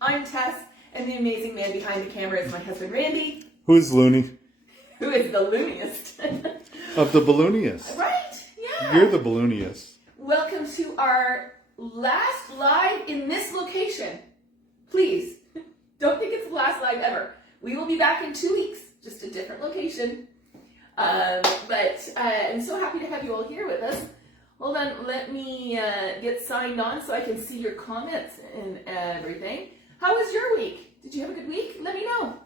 I'm Tess, and the amazing man behind the camera is my husband, Randy. Who's Looney? Who is the looniest. Of the ballooniest. Right? Yeah. You're the ballooniest. Welcome to our last live in this location. Please, don't think it's the last live ever. We will be back in 2 weeks, just a different location. But I'm so happy to have you all here with us. Hold on, let me get signed on so I can see your comments and everything. How was your week? Did you have a good week? Let me know.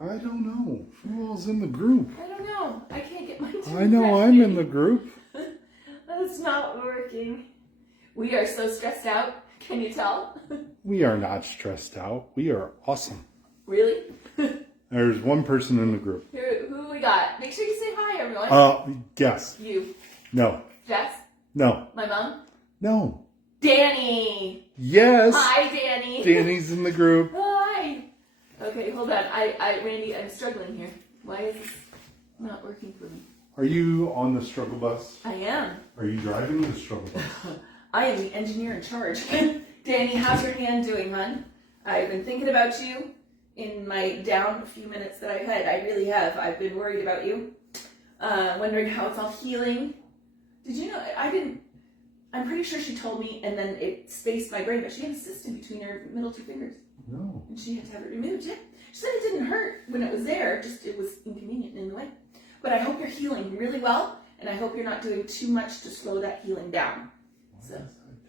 I don't know. Who all's in the group? I don't know. I can't get mine to I know I'm in the group. That's not working. We are so stressed out. Can you tell? We are not stressed out. We are awesome. Really? There's one person in the group. Who we got? Make sure you say hi, everyone. Yes. You. No. Jess? No. My mom? No. Danny! Yes. Hi, Danny. Danny's in the group. Hi. Okay, hold on. Randy, I'm struggling here. Why is this not working for me? Are you on the struggle bus? I am. Are you driving the struggle bus? I am the engineer in charge. Danny, how's your hand doing, hon? I've been thinking about you in my down few minutes that I've had. I really have. I've been worried about you. Wondering how it's all healing. Did you know, I'm pretty sure she told me, and then it spaced my brain, but she had a cyst in between her middle two fingers. No. And she had to have it removed. Yeah. She said it didn't hurt when it was there, just it was inconvenient in the way. But I hope you're healing really well, and I hope you're not doing too much to slow that healing down. Why is I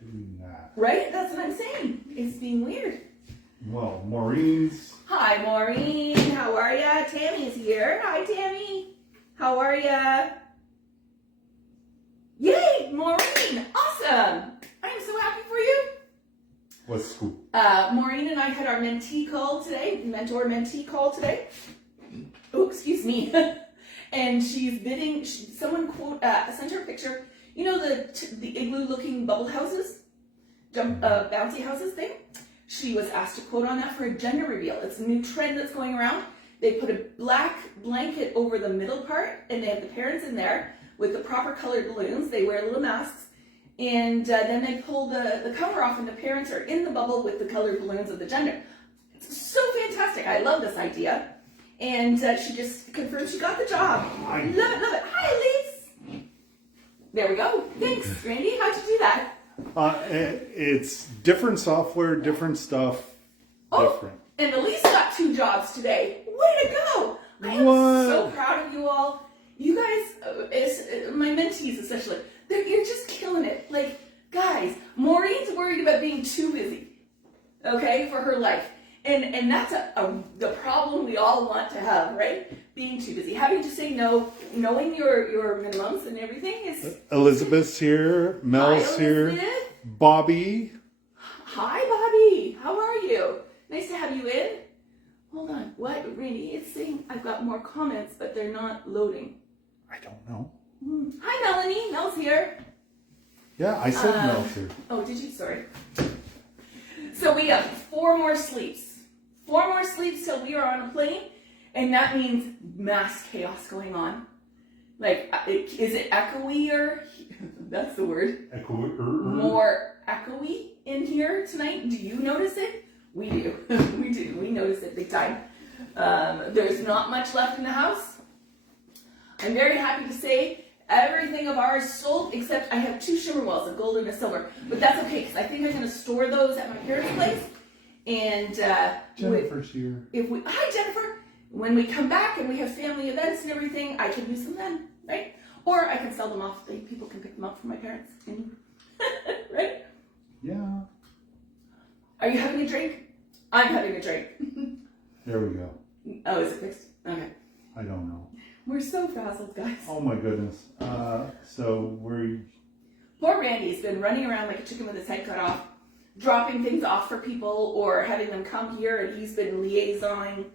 doing that? Right? That's what I'm saying. It's being weird. Well, Maureen's... Hi, Maureen. How are ya? Tammy's here. Hi, Tammy. How are ya? Yay, Maureen. Awesome. I am so happy for you. What's school? Maureen and I had our mentee call today, mentor-mentee call today. Oh, excuse me. And she's bidding, someone sent her a picture. You know the igloo-looking bubble houses? Bouncy houses thing? She was asked to quote on that for a gender reveal. It's a new trend that's going around. They put a black blanket over the middle part, and they have the parents in there with the proper colored balloons. They wear little masks. And then they pull the cover off, and the parents are in the bubble with the colored balloons of the gender. It's so fantastic. I love this idea. And she just confirmed she got the job. Love it, love it. Hi, Elise. There we go. Thanks, Randy. How'd you do that? It's different software, different stuff, different. And Elise got 2 jobs today. Way to go. I am so proud of you all. You guys, my mentees especially, you're just killing it. Like, guys, Maureen's worried about being too busy, okay, for her life. And that's the problem we all want to have, right? Being too busy. Having to say no, knowing your minimums and everything is... Elizabeth's here. Mel's here. Bobby. Hi, Bobby. How are you? Nice to have you in. Hold on. What, Randy? It's saying I've got more comments, but they're not loading. I don't know. Hi, Melanie. Mel's here. Yeah, I said Mel's here. Oh, did you? Sorry. So we have 4 more sleeps. 4 more sleeps till we are on a plane, and that means mass chaos going on. Like, is it echoey or... That's the word. More echoey in here tonight. Do you notice it? We do. We do. We notice it big time. There's not much left in the house. I'm very happy to say everything of ours sold, except I have 2 shimmer walls, a gold and a silver. But that's okay, because I think I'm going to store those at my parents' place. And Jennifer's here. Hi, Jennifer. When we come back and we have family events and everything, I can use them then, right? Or I can sell them off. People can pick them up from my parents. Right? Yeah. Are you having a drink? I'm having a drink. There we go. Oh, is it fixed? Okay. I don't know. We're so frazzled, guys. Oh my goodness. Poor Randy's been running around like a chicken with his head cut off, dropping things off for people or having them come here, and he's been liaisoning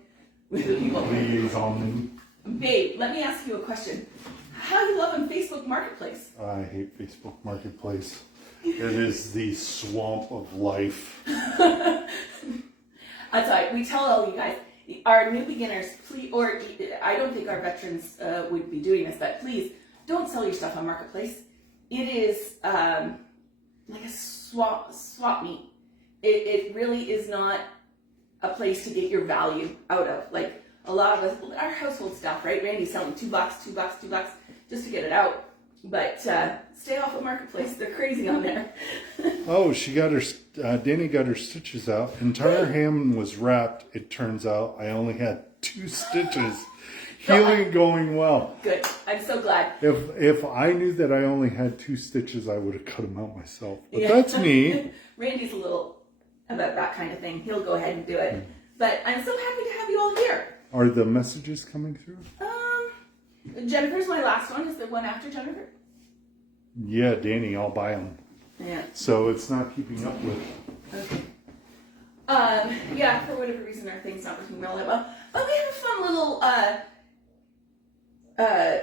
with the people. Liaisoning. Babe, let me ask you a question. How are you loving Facebook Marketplace? I hate Facebook Marketplace. It is the swamp of life. That's right. We tell all you guys, our new beginners, please, or I don't think our veterans would be doing this, but please don't sell your stuff on Marketplace. It is like a swap meet. It really is not a place to get your value out of. Like a lot of us, our household stuff, right? Randy's selling $2, $2, just to get it out. But stay off of Marketplace. They're crazy on there. Oh, she got her, Danny got her stitches out. Entire ham was wrapped. It turns out I only had 2 stitches. Healing going well. Good. I'm so glad. If I knew that I only had 2 stitches, I would have cut them out myself. But that's me. Randy's a little about that kind of thing. He'll go ahead and do it. But I'm so happy to have you all here. Are the messages coming through? Jennifer's my last one. Is the one after Jennifer? Yeah, Danny, I'll buy them. Yeah. So it's not keeping up with. Okay. Yeah, for whatever reason, our thing's not working well. But we have a fun little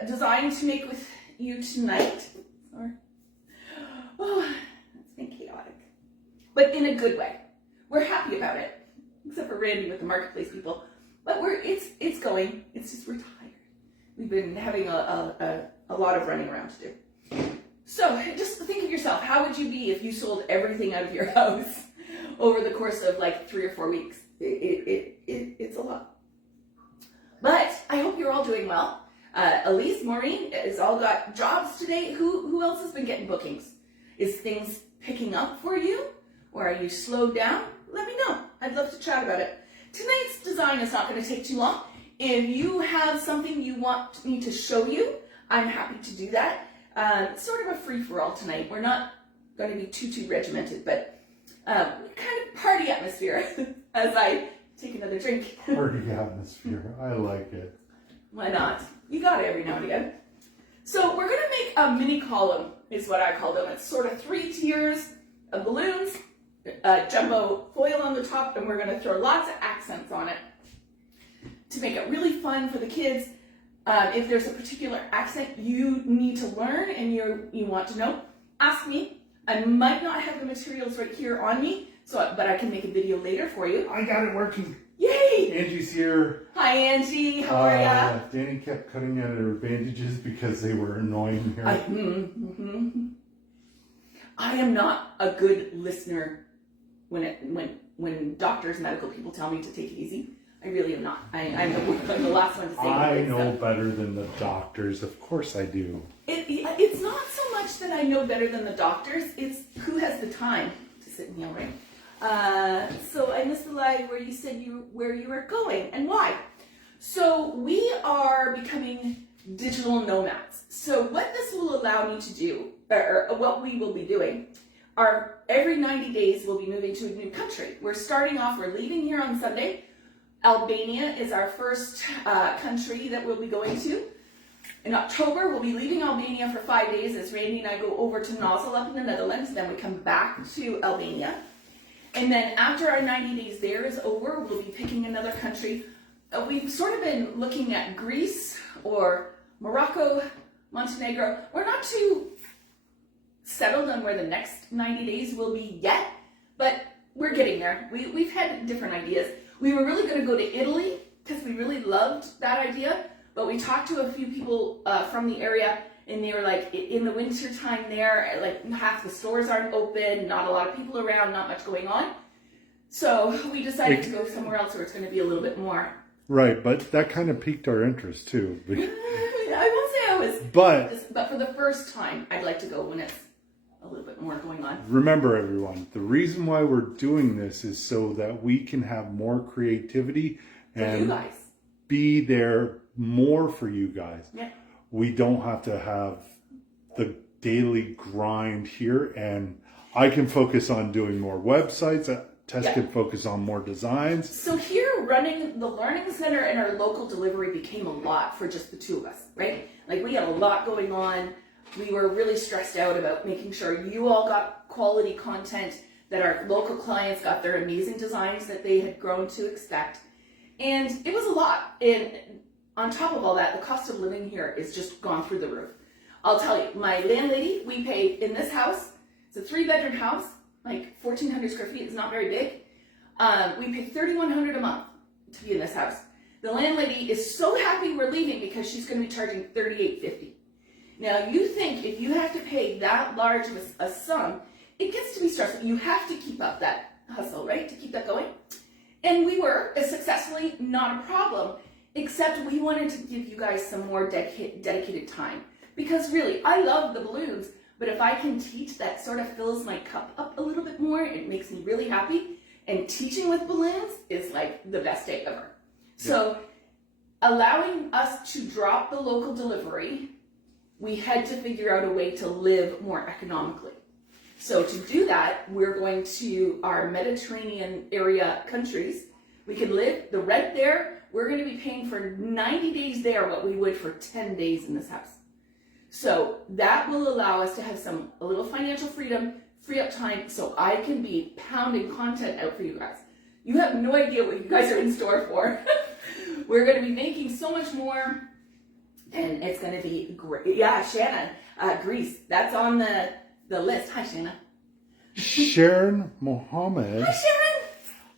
design to make with you tonight. Sorry. Oh, it's been chaotic, but in a good way. We're happy about it, except for Randy with the Marketplace people. But it's going. It's just we're tired. We've been having a lot of running around to do. So just think of yourself. How would you be if you sold everything out of your house over the course of like 3 or 4 weeks? It's a lot. But I hope you're all doing well. Elise, Maureen has all got jobs today. Who else has been getting bookings? Is things picking up for you? Or are you slowed down? Let me know. I'd love to chat about it. Tonight's design is not going to take too long. If you have something you want me to show you, I'm happy to do that. It's sort of a free-for-all tonight. We're not going to be too regimented, but kind of party atmosphere as I take another drink. Party atmosphere. I like it. Why not? You got it every now and again. So we're going to make a mini column, is what I call them. It's sort of 3 tiers of balloons, jumbo foil on the top, and we're going to throw lots of accents on it to make it really fun for the kids. If there's a particular accent you need to learn and you want to know, ask me. I might not have the materials right here on me, but I can make a video later for you. I got it working. Yay! Angie's here. Hi, Angie. How are ya? Danny kept cutting at her bandages because they were annoying her. I am not a good listener when doctors, medical people tell me to take it easy. I really am not. I'm the last one to say I know better than the doctors. Of course I do. It's not so much that I know better than the doctors. It's who has the time to sit and yell, right? So I missed the line where you said where you were going and why. So we are becoming digital nomads. So what this will allow me to do, or what we will be doing, are every 90 days we'll be moving to a new country. We're leaving here on Sunday. Albania is our first country that we'll be going to. In October, we'll be leaving Albania for 5 days as Randy and I go over to Nozzle up in the Netherlands. Then we come back to Albania. And then after our 90 days there is over, we'll be picking another country. We've sort of been looking at Greece or Morocco, Montenegro. We're not too settled on where the next 90 days will be yet, but we're getting there. We've had different ideas. We were really going to go to Italy because we really loved that idea, but we talked to a few people from the area, and they were like, in the winter time there, like half the stores aren't open, not a lot of people around, not much going on. So we decided to go somewhere else where it's going to be a little bit more. Right, but that kind of piqued our interest too. I won't say I was, but for the first time, I'd like to go when it's a little bit more going on. Remember, everyone, the reason why we're doing this is so that we can have more creativity and you guys. Be there more for you guys. Yeah. We don't have to have the daily grind here, and I can focus on doing more websites. Tess can focus on more designs. So here, running the Learning Center and our local delivery became a lot for just the two of us, right? Like we had a lot going on. We were really stressed out about making sure you all got quality content, that our local clients got their amazing designs that they had grown to expect. And it was a lot. And on top of all that, the cost of living here is just gone through the roof. I'll tell you, my landlady, we pay in this house, it's a 3-bedroom house, like 1,400 square feet, it's not very big. We pay $3,100 a month to be in this house. The landlady is so happy we're leaving because she's going to be charging $38.50. Now, you think if you have to pay that large of a sum, it gets to be stressful. You have to keep up that hustle, right, to keep that going. And we were deliver it successfully, not a problem. Except we wanted to give you guys some more dedicated time. Because really, I love the balloons, but if I can teach, that sort of fills my cup up a little bit more. It makes me really happy. And teaching with balloons is like the best day ever. So allowing us to drop the local delivery, we had to figure out a way to live more economically. So to do that, we're going to our Mediterranean area countries. We can live the rent there. We're going to be paying for 90 days there what we would for 10 days in this house. So that will allow us to have a little financial freedom, free up time, so I can be pounding content out for you guys. You have no idea what you guys are in store for. We're going to be making so much more, and it's going to be great. Yeah, Shanna, Greece, that's on the list. Hi, Shanna. Sharon Mohammed. Hi, Sharon.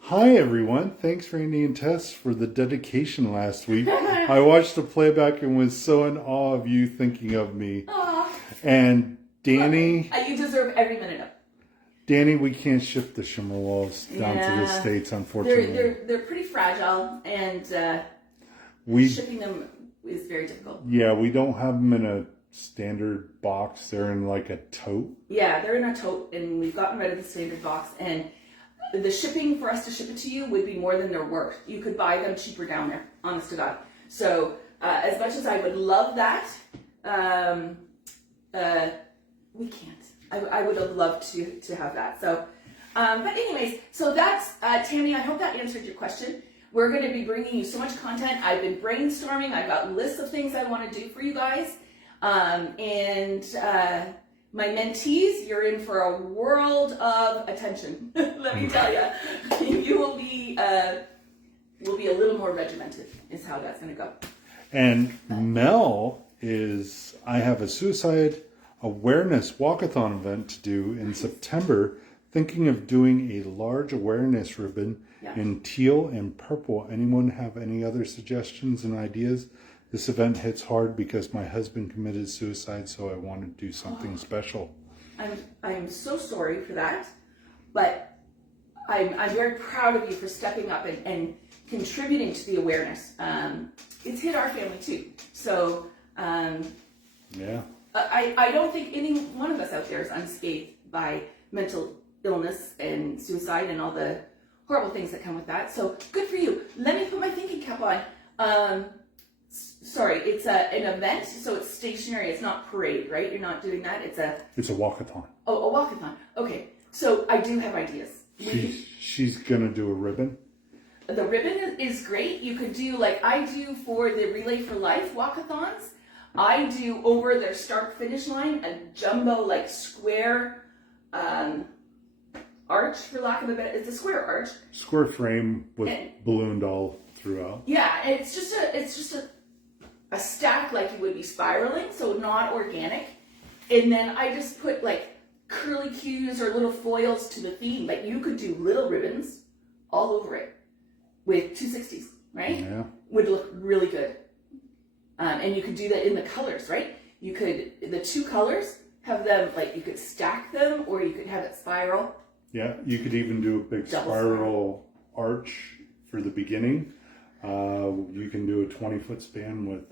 Hi, everyone. Thanks, Randy and Tess, for the dedication last week. I watched the playback and was so in awe of you thinking of me. Aww. And Danny. You deserve every minute of it. Danny, we can't ship the shimmer walls down to the States, unfortunately. They're pretty fragile, and shipping them is very difficult. Yeah, we don't have them in a standard box. They're in like a tote. Yeah, they're in a tote, and we've gotten rid of the standard box, and the shipping for us to ship it to you would be more than they're worth. You could buy them cheaper down there, honest to God. So as much as I would love that, we can't. I would have loved to have that. So, but anyways, so that's, Tammy, I hope that answered your question. We're going to be bringing you so much content. I've been brainstorming. I've got lists of things I want to do for you guys. My mentees, you're in for a world of attention. Let me tell you, you will be a little more regimented. Is how that's going to go. And Mel I have a suicide awareness walkathon event to do in September. Thinking of doing a large awareness ribbon in teal and purple. Anyone have any other suggestions and ideas? This event hits hard because my husband committed suicide, so I wanted to do something special. I'm so sorry for that, but I'm very proud of you for stepping up and contributing to the awareness. It's hit our family too, so yeah. I don't think any one of us out there is unscathed by mental illness and suicide and all the horrible things that come with that. So good for you. Let me put my thinking cap on. Sorry, it's an event, so it's stationary. It's not parade, right? You're not doing that. It's a walkathon. Oh, a walkathon. Okay, so I do have ideas. She's gonna do a ribbon. The ribbon is great. You could do like I do for the Relay for Life walkathons. I do over their start finish line a jumbo like square arch, for lack of a better. It's a square arch. Square frame with ballooned all throughout. Yeah, and it's just a stack like you would be spiraling, so not organic. And then I just put like curly cues or little foils to the theme, but you could do little ribbons all over it with 260s, right? Yeah. Would look really good. And you could do that in the colors, right? You could, the two colors, have them, like you could stack them or you could have it spiral. Yeah, you could even do a big spiral arch for the beginning. You can do a 20-foot span with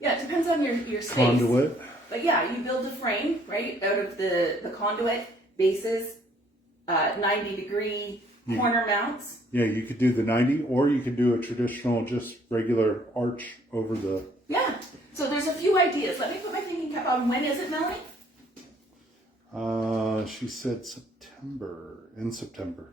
yeah, it depends on your space. Conduit. But yeah, you build a frame, right, out of the conduit bases, 90-degree corner mounts. Yeah, you could do the 90, or you could do a traditional, just regular arch over the... Yeah, so there's a few ideas. Let me put my thinking cap on. When is it, Melanie? She said in September.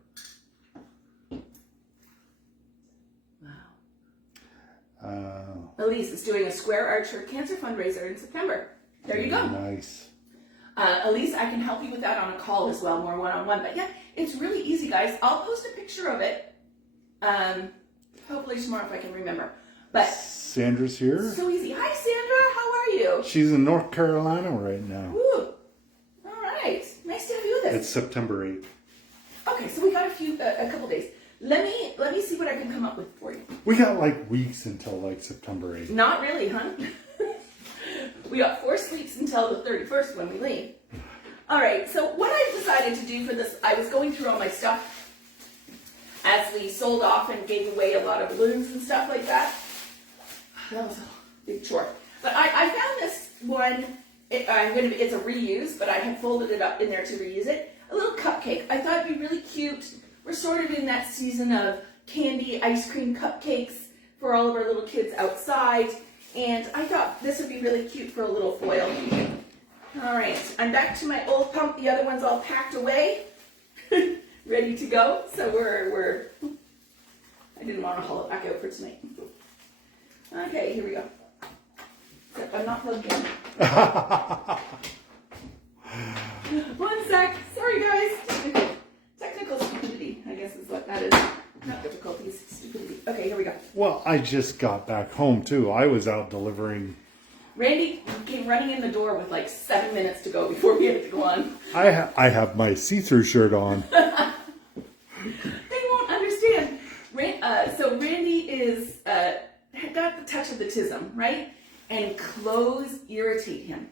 Elise is doing a square arch for cancer fundraiser in September. There you go. Nice. Elise, I can help you with that on a call as well, more one-on-one. But yeah, it's really easy, guys. I'll post a picture of it. Hopefully tomorrow if I can remember. But Sandra's here. So easy. Hi, Sandra. How are you? She's in North Carolina right now. Woo. All right. Nice to have you with us. It's September 8th. Okay, so we got a couple days. Let me see what I can come up with for you. We got like weeks until like September 8th. Not really, huh? We got 4 sleeps until the 31st when we leave. All right, so what I decided to do for this, I was going through all my stuff as we sold off and gave away a lot of balloons and stuff like that. That was a big chore. But I found this one. It's a reuse, but I had folded it up in there to reuse it. A little cupcake. I thought it'd be really cute. We're sort of in that season of candy ice cream cupcakes for all of our little kids outside. And I thought this would be really cute for a little foil. All right, I'm back to my old pump. The other one's all packed away, ready to go. So I didn't want to haul it back out for tonight. Okay, here we go. Except I'm not plugged in. One sec. Sorry, guys. Technical stupidity, I guess is what that is. Not difficulties, stupidity. Okay, here we go. Well, I just got back home too. I was out delivering. Randy came running in the door with like 7 minutes to go before we had to go on. I have my see-through shirt on. They won't understand. So Randy is had got the touch of the tism, right? And clothes irritate him.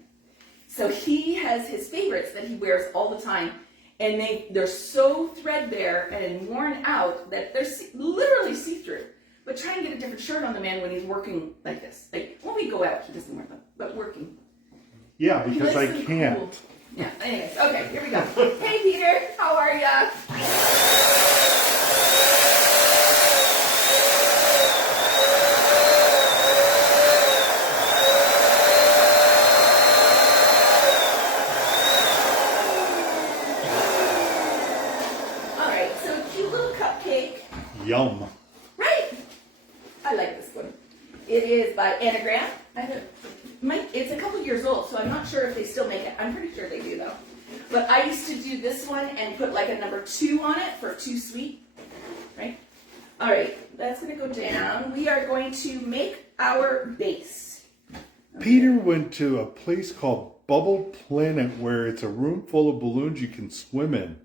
So he has his favorites that he wears all the time, and they're so threadbare and worn out that they're literally see-through. But try and get a different shirt on the man when he's working like this. Like when we go out, he doesn't wear them, but working. Yeah, because I can't. Cool. Yeah. Anyways, okay, here we go. Hey, Peter, how are ya? All right, so cute little cupcake. Yum. Right. I like this one. It is by Anagram. It's a couple years old, so I'm not sure if they still make it. I'm pretty sure they do, though. But I used to do this one and put like a number 2 on it for too sweet. Right? All right, that's going to go down. We are going to make our base. Okay. Peter went to a place called Bubble Planet where it's a room full of balloons you can swim in.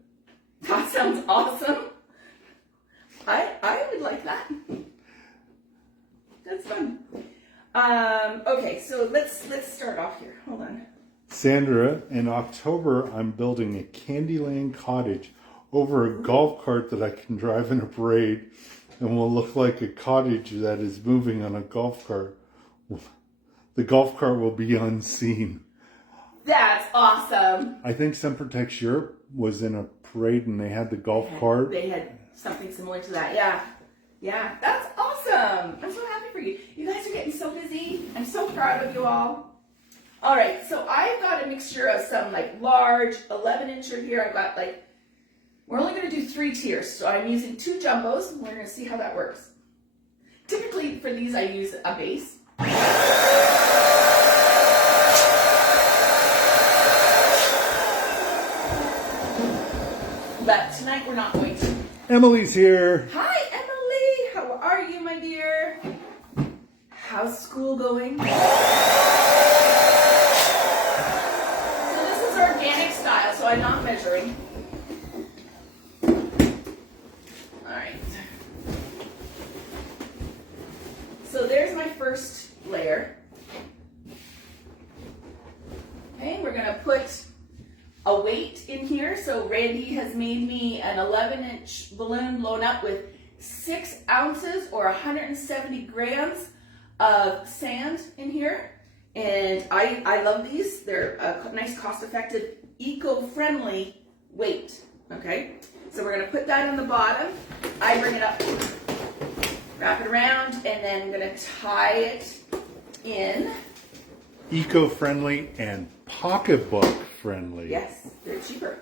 That sounds awesome. I would like that. That's fun. Okay, so let's start off here. Hold on. Sandra, in October, I'm building a Candyland cottage over a golf cart that I can drive in a parade and will look like a cottage that is moving on a golf cart. The golf cart will be unseen. That's awesome. I think Sempertex Europe was in a parade and they had the golf cart. They had something similar to that, yeah. Yeah, that's awesome. I'm so happy for you. You guys are getting so busy. I'm so proud of you all. All right, so I've got a mixture of some like large 11-incher here. I've got like, we're only going to do 3 tiers. So I'm using 2 jumbos. We're going to see how that works. Typically for these, I use a base. But tonight we're not going to. Emily's here. Hi, Emily. How are you, my dear? How's school going? So this is organic style, so I'm not measuring. All right. So there's my first layer. Okay, we're going to put a weight in here. So Randy has made me an 11-inch balloon blown up with 6 ounces or 170 grams of sand in here. And I love these. They're a nice, cost-effective, eco-friendly weight. Okay, so we're going to put that on the bottom. I bring it up, wrap it around, and then I'm going to tie it in. Eco-friendly and pocketbook friendly. Yes, they're cheaper.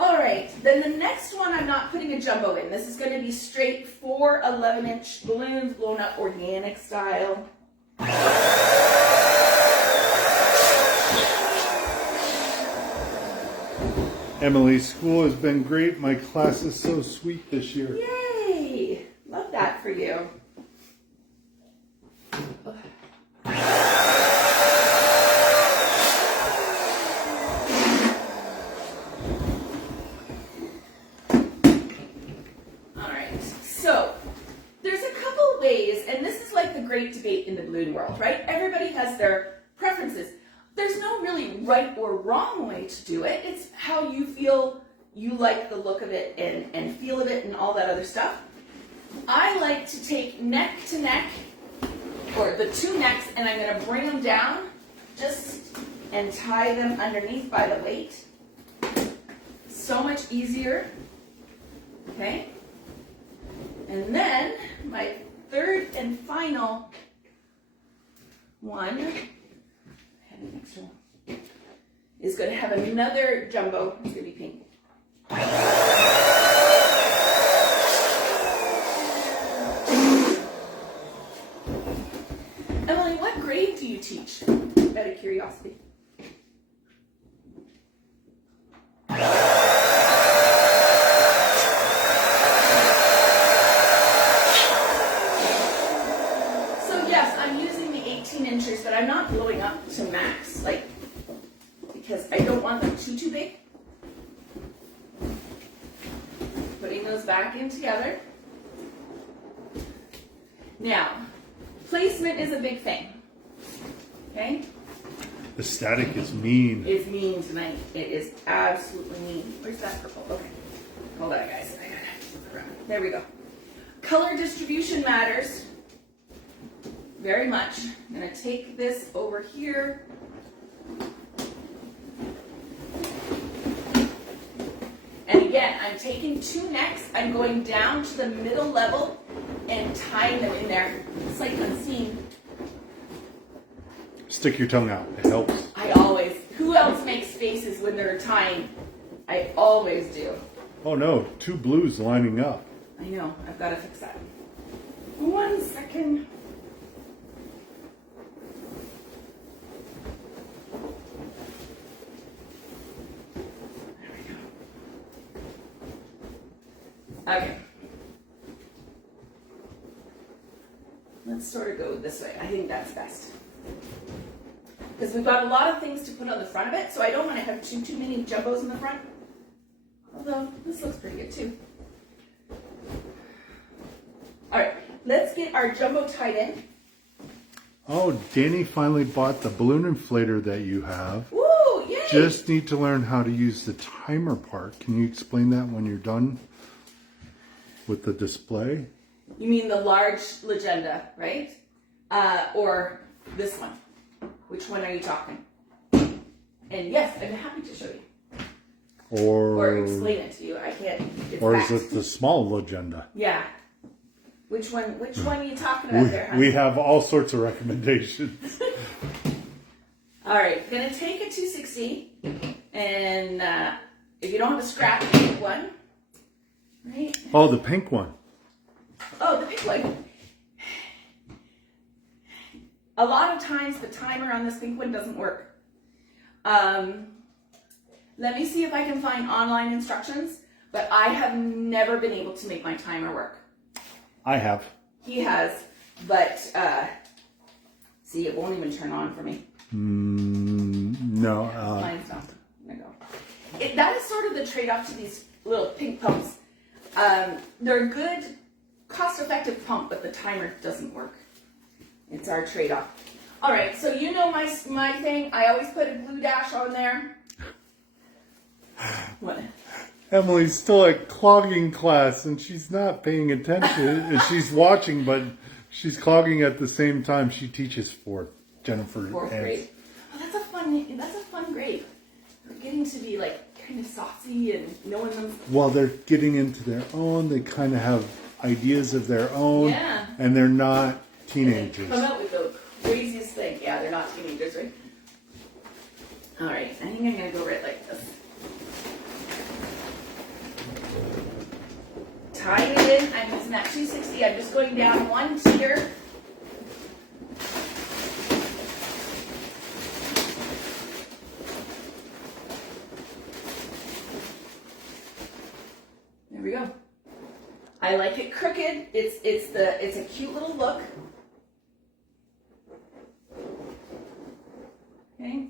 All right, then the next one I'm not putting a jumbo in. This is going to be straight 4 11-inch balloons blown up organic style. Emily, school has been great. My class is so sweet this year. Yay! Love that for you. Great debate in the balloon world, right? Everybody has their preferences. There's no really right or wrong way to do it. It's how you feel you like the look of it and feel of it and all that other stuff. I like to take neck to neck, or the two necks, and I'm going to bring them down and tie them underneath by the weight. So much easier. Okay? And then my third and final one, I have an extra one, is going to have another jumbo. It's going to be pink. Emily, what grade do you teach? Out of curiosity. So yes, I'm using the 18 inches, but I'm not blowing up to max, because I don't want them too big. Putting those back in together. Now, placement is a big thing. Okay? The static is mean. It's mean tonight. It is absolutely mean. Where's that purple? Okay. Hold on, guys. I gotta flip it around. There we go. Color distribution matters very much. I'm gonna take this over here. And again, I'm taking two necks. I'm going down to the middle level and tying them in there. Sight unseen. Stick your tongue out. It helps. I always. Who else makes faces when they're tying? I always do. Oh no, two blues lining up. I know. I've got to fix that. 1 second. There we go. Okay. Let's sort of go this way. I think that's best. Because we've got a lot of things to put on the front of it, so I don't want to have too many jumbos in the front. Although, this looks pretty good too. Alright, let's get our jumbo tied in. Oh, Danny finally bought the balloon inflator that you have. Woo, yay! Just need to learn how to use the timer part. Can you explain that when you're done with the display? You mean the large legenda, right? Or this one? Which one are you talking? And yes, I'm happy to show you. Or explain it to you. I can't. Or is it the small legenda? Yeah. Which one are you talking about there, honey? We have all sorts of recommendations. All right, gonna take a 260, and if you don't have a scrap, take one. Right? Oh, the pink one. Oh, the pink one. A lot of times the timer on this pink one doesn't work. Let me see if I can find online instructions, but I have never been able to make my timer work. I have. He has, but see, it won't even turn on for me. No. Mine's not. There we go. That is sort of the trade-off to these little pink pumps. They're a good, cost-effective pump, but the timer doesn't work. It's our trade-off. All right, so you know my thing. I always put a glue dash on there. What? Emily's still at clogging class, and she's not paying attention. She's watching, but she's clogging at the same time. She teaches fourth grade. Oh, that's a fun grade. They're getting to be kind of saucy and knowing them. Well, they're getting into their own. They kind of have ideas of their own. Yeah. And they're not teenagers. Come out with the craziest thing. Yeah, they're not teenagers, right? All right, I think I'm gonna go right like this. Tying it in. I'm using that 260. I'm just going down one tier. There we go. I like it crooked. It's a cute little look. Okay.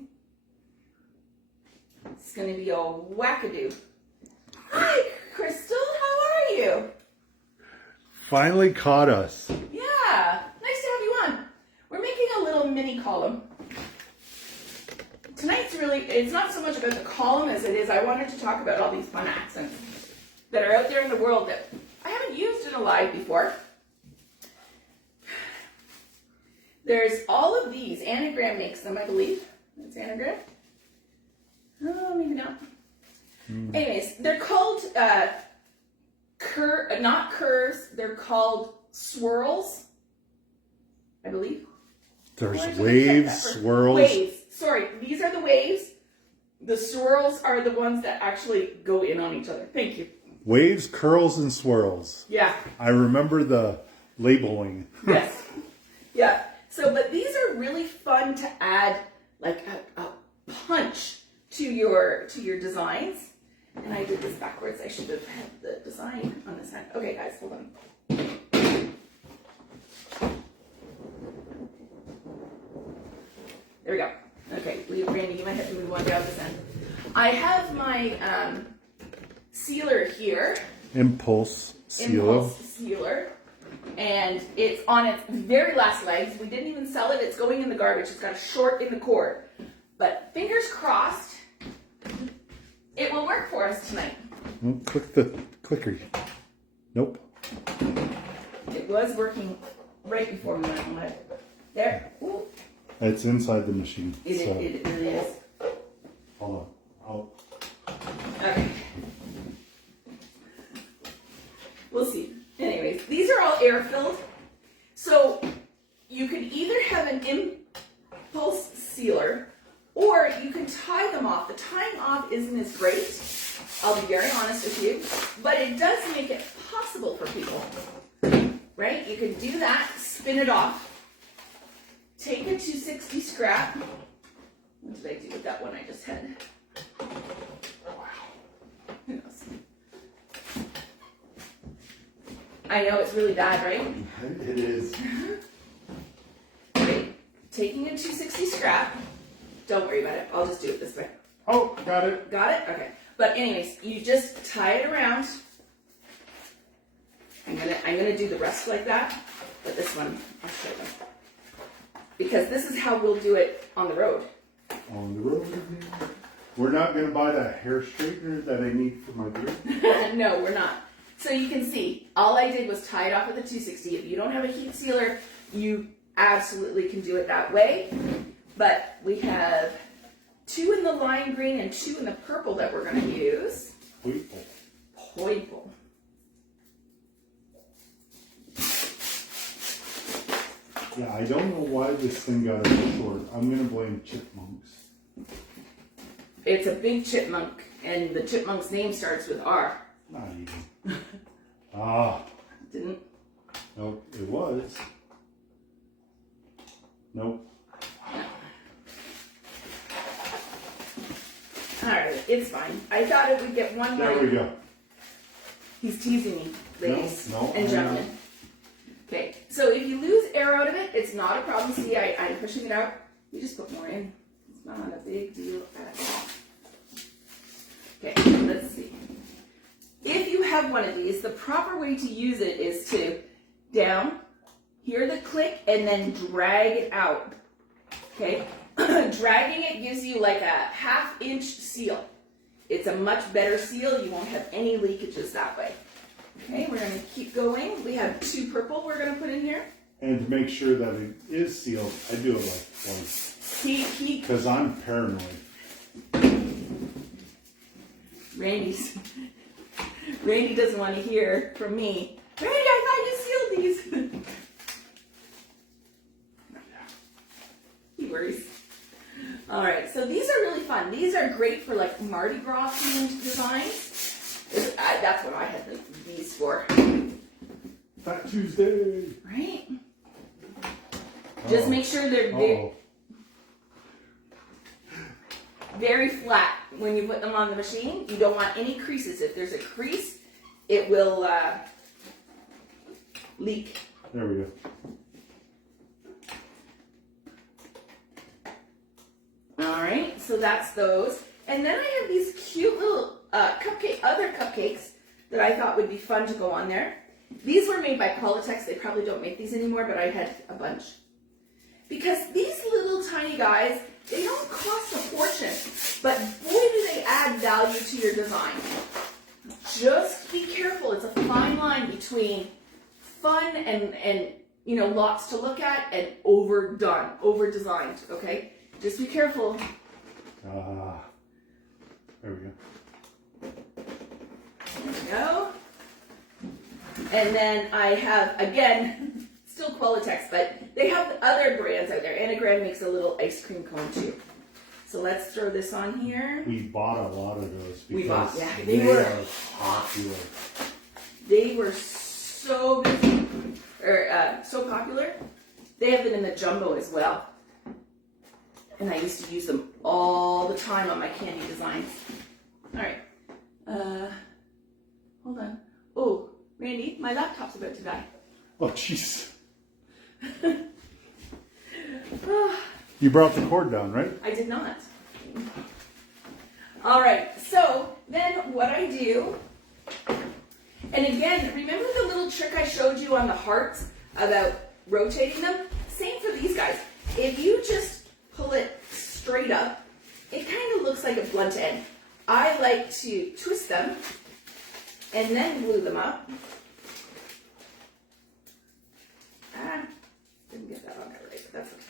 It's gonna be a wackadoo. Hi, Crystal. How are you? Finally caught us. Yeah. Nice to have you on. We're making a little mini column. Tonight's really, it's not so much about the column as it is, I wanted to talk about all these fun accents that are out there in the world that I haven't used in a live before. There's all of these. Anagram makes them, I believe. That's Anagram. Oh, maybe not. Anyways, they're called not curves. They're called swirls, I believe. There's waves, swirls. Waves. Sorry, these are the waves. The swirls are the ones that actually go in on each other. Thank you. Waves, curls, and swirls. Yeah. I remember the labeling. Yes. Yeah. So, but these are really fun to add like a punch to your designs. And I did this backwards. I should have had the design on this side. Okay, guys, hold on. There we go. Okay, Randy, you might have to move on down this end. I have my sealer here. Impulse sealer. And it's on its very last legs. We didn't even sell it. It's going in the garbage. It's got a short in the cord. But fingers crossed, it will work for us tonight. Click the clicker. Nope. It was working right before we went on it. There. Ooh. It's inside the machine. It really is. Hold on. Okay. We'll see. Anyways, these are all air filled. So you could either have an impulse sealer or you can tie them off. The tying off isn't as great, I'll be very honest with you, but it does make it possible for people, right? You can do that, spin it off, take a 260 scrap. What did I do with that one I just had? Who knows? I know it's really bad, right? It is. Okay, taking a 260 scrap. Don't worry about it. I'll just do it this way. Oh, got it. Got it? Okay. But anyways, you just tie it around. I'm gonna do the rest like that, but this one I'll show them because this is how we'll do it on the road. On the road. We're not gonna buy that hair straightener that I need for my beard. No, we're not. So you can see, all I did was tie it off with a 260. If you don't have a heat sealer, you absolutely can do it that way. But we have 2 in the lime green and 2 in the purple that we're going to use. Purple. Yeah, I don't know why this thing got so short. I'm going to blame chipmunks. It's a big chipmunk, and the chipmunk's name starts with R. Not even. Ah. Didn't? Nope, it was. Nope. Alright, it's fine. I thought it would get one There line. we go. He's teasing me, ladies No, and gentlemen. Okay, so if you lose air out of it, it's not a problem. See, I'm pushing it out. You just put more in. It's not a big deal at all. Okay, let's see. If you have one of these, the proper way to use it is to down, hear the click, and then drag it out. Okay? Dragging it gives you like a 1/2 inch seal. It's a much better seal. You won't have any leakages that way. Okay, we're going to keep going. We have 2 purple we're going to put in here. And to make sure that it is sealed, I do it like twice. Because I'm paranoid. Randy doesn't want to hear from me. Randy, I thought you sealed these. He worries. All right, so these are really fun. These are great for like Mardi Gras themed designs. That's what I had these for. Fat Tuesday. Right? Just make sure they're very flat when you put them on the machine. You don't want any creases. If there's a crease, it will leak. There we go. All right, so that's those. And then I have these cute little other cupcakes that I thought would be fun to go on there. These were made by Politics. They probably don't make these anymore, but I had a bunch. Because these little tiny guys They don't cost a fortune, but boy do they add value to your design. Just be careful. It's a fine line between fun and you know, lots to look at, and overdone, over-designed, okay? Just be careful. There we go. There we go. And then I have, again, still Qualitex, but they have other brands out there. Anagram makes a little ice cream cone too. So let's throw this on here. We bought a lot of those because We bought, yeah. they were popular. They were so busy, or so popular. They have them in the jumbo as well. And I used to use them all the time on my candy designs. All right. Hold on. Oh, Randy, my laptop's about to die. Oh, jeez. You brought the cord down, right? I did not. All right, so then what I do, and again, remember the little trick I showed you on the hearts about rotating them? Same for these guys. If you just pull it straight up, it kind of looks like a blunt end. I like to twist them and then glue them up. Didn't get that on there right, but that's okay.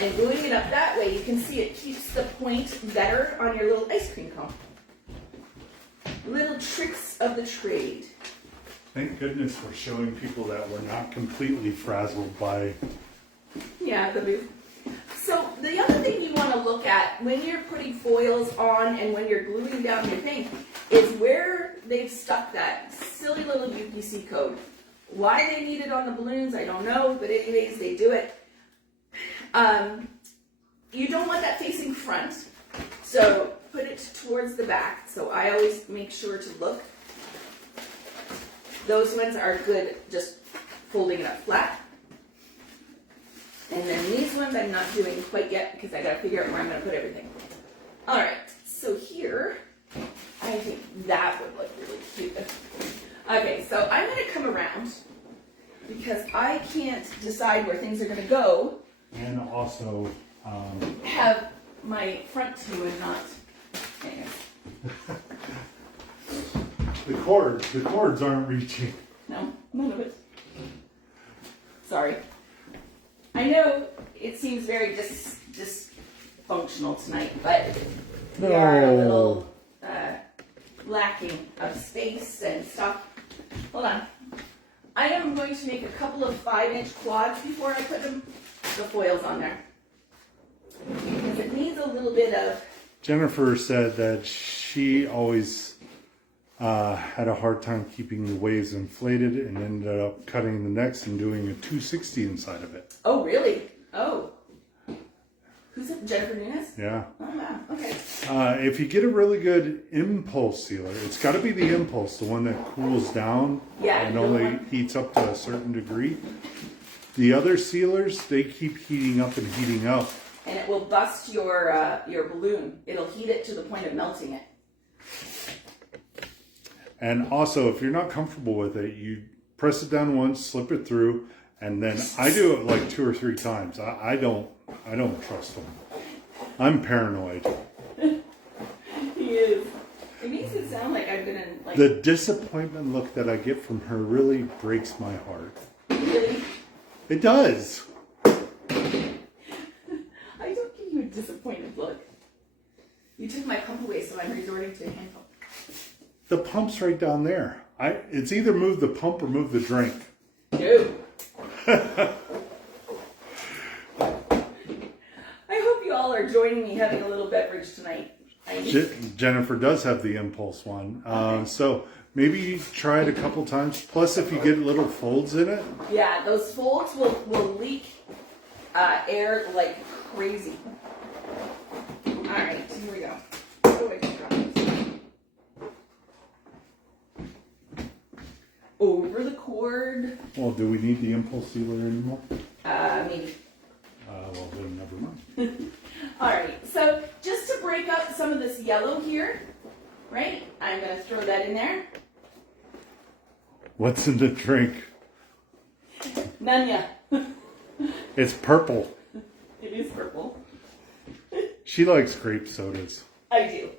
And gluing it up that way, you can see it keeps the point better on your little ice cream cone. Little tricks of the trade. Thank goodness we're showing people that we're not completely frazzled by. Yeah, the move. So the other thing you want to look at when you're putting foils on and when you're gluing down your thing is where they've stuck that silly little UPC code. Why they need it on the balloons, I don't know, but anyways, they do it. You don't want that facing front, so put it towards the back. So I always make sure to look. Those ones are good, just folding it up flat. And then these ones I'm not doing quite yet because I gotta figure out where I'm gonna put everything. All right, so here, I think that would look really cute. Okay, so I'm gonna come around because I can't decide where things are gonna go. And also, Have my front two and not, anyways. the cords aren't reaching. No, none of it. Sorry. I know it seems very dysfunctional tonight, but we are a little lacking of space and stuff. Hold on. I am going to make a couple of 5-inch quads before I put the foils on there. Because it needs a little bit of... Jennifer said that she always had a hard time keeping the waves inflated and ended up cutting the necks and doing a 260 inside of it. Oh, really? Oh. Who's it? Jennifer Nunes? Yeah. Oh, wow. Okay. If you get a really good impulse sealer, it's got to be the impulse, the one that cools down and only heats up to a certain degree. The other sealers, they keep heating up and heating up. And it will bust your balloon. It'll heat it to the point of melting it. And also, if you're not comfortable with it, you press it down once, slip it through, and then I do it like 2 or 3 times. I don't trust them. I'm paranoid. He is. It makes it sound like I've been in like... The disappointment look that I get from her really breaks my heart. Really? It does. I don't give you a disappointed look. You took my pump away, so I'm resorting to a hand pump. The pump's right down there. It's either move the pump or move the drink. No. I hope you all are joining me having a little beverage tonight. Jennifer does have the impulse one. So maybe you try it a couple times. Plus, if you get little folds in it. Yeah, those folds will leak air like crazy. All right, here we go. Oh, I can drop this. Over the cord. Well, do we need the impulse sealer anymore? Maybe. Well, then never mind. All right, so just to break up some of this yellow here, right? I'm going to throw that in there. What's in the drink? Nanya. It's purple. It is purple. She likes grape sodas. I do.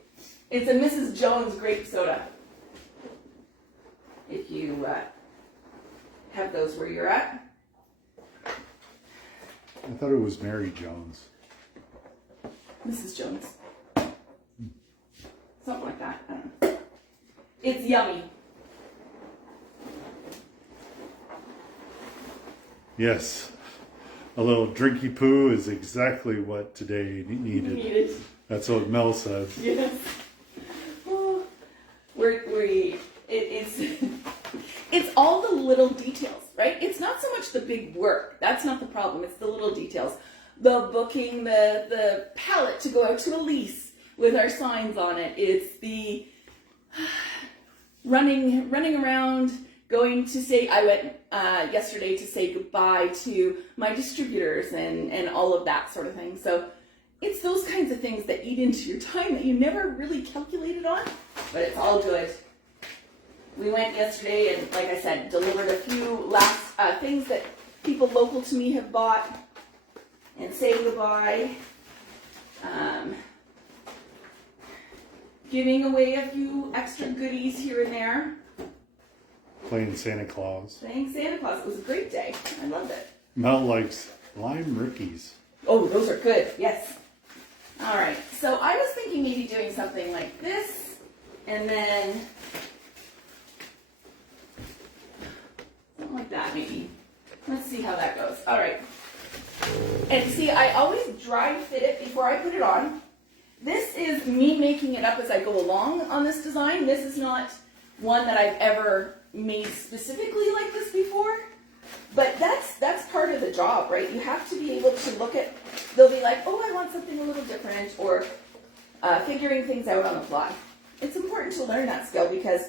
It's a Mrs. Jones grape soda. If you have those where you're at. I thought it was Mary Jones. Mrs. Jones. Something like that. I don't know. It's yummy. Yes. A little drinky poo is exactly what today needed. That's what Mel says. Yes. Oh, it's all the little details, right? It's not so much the big work. That's not the problem. It's the little details. The booking, the palette to go out to a lease with our signs on it. It's the running around, going to say, I went yesterday to say goodbye to my distributors and all of that sort of thing. So it's those kinds of things that eat into your time that you never really calculated on, but it's all good. We went yesterday and, like I said, delivered a few last things that people local to me have bought and saying goodbye. Giving away a few extra goodies here and there. Playing Santa Claus. Playing Santa Claus. It was a great day. I loved it. Mel likes lime rickies. Oh, those are good. Yes. All right. So I was thinking maybe doing something like this, and then something like that maybe. Let's see how that goes. All right. And see, I always dry fit it before I put it on. This is me making it up as I go along on this design. This is not one that I've ever made specifically like this before. But that's part of the job, right? You have to be able to look at, they'll be like, oh, I want something a little different, or figuring things out on the fly. It's important to learn that skill because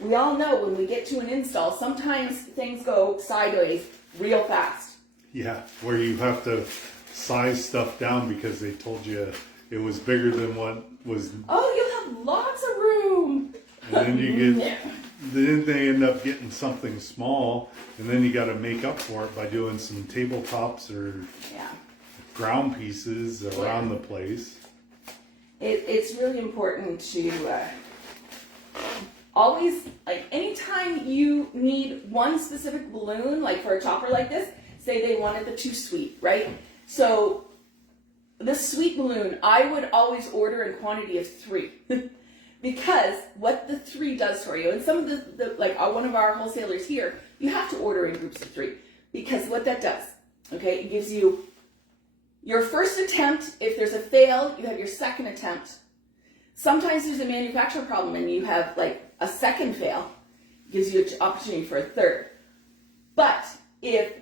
we all know when we get to an install, sometimes things go sideways real fast. Yeah, where you have to size stuff down because they told you it was bigger than what was. Oh, you'll have lots of room. And then you get, Yeah. then they end up getting something small, and then you got to make up for it by doing some tabletops or ground pieces around the place. It's really important to always, like, anytime you need one specific balloon, like for a topper like this, say they wanted the 2 sweet, right? So this sweet balloon, I would always order in quantity of 3. Because what the 3 does for you, and some of the like one of our wholesalers here, you have to order in groups of 3. Because what that does, okay, it gives you your first attempt. If there's a fail, you have your second attempt. Sometimes there's a manufacturer problem and you have like a second fail, gives you an opportunity for a third. But if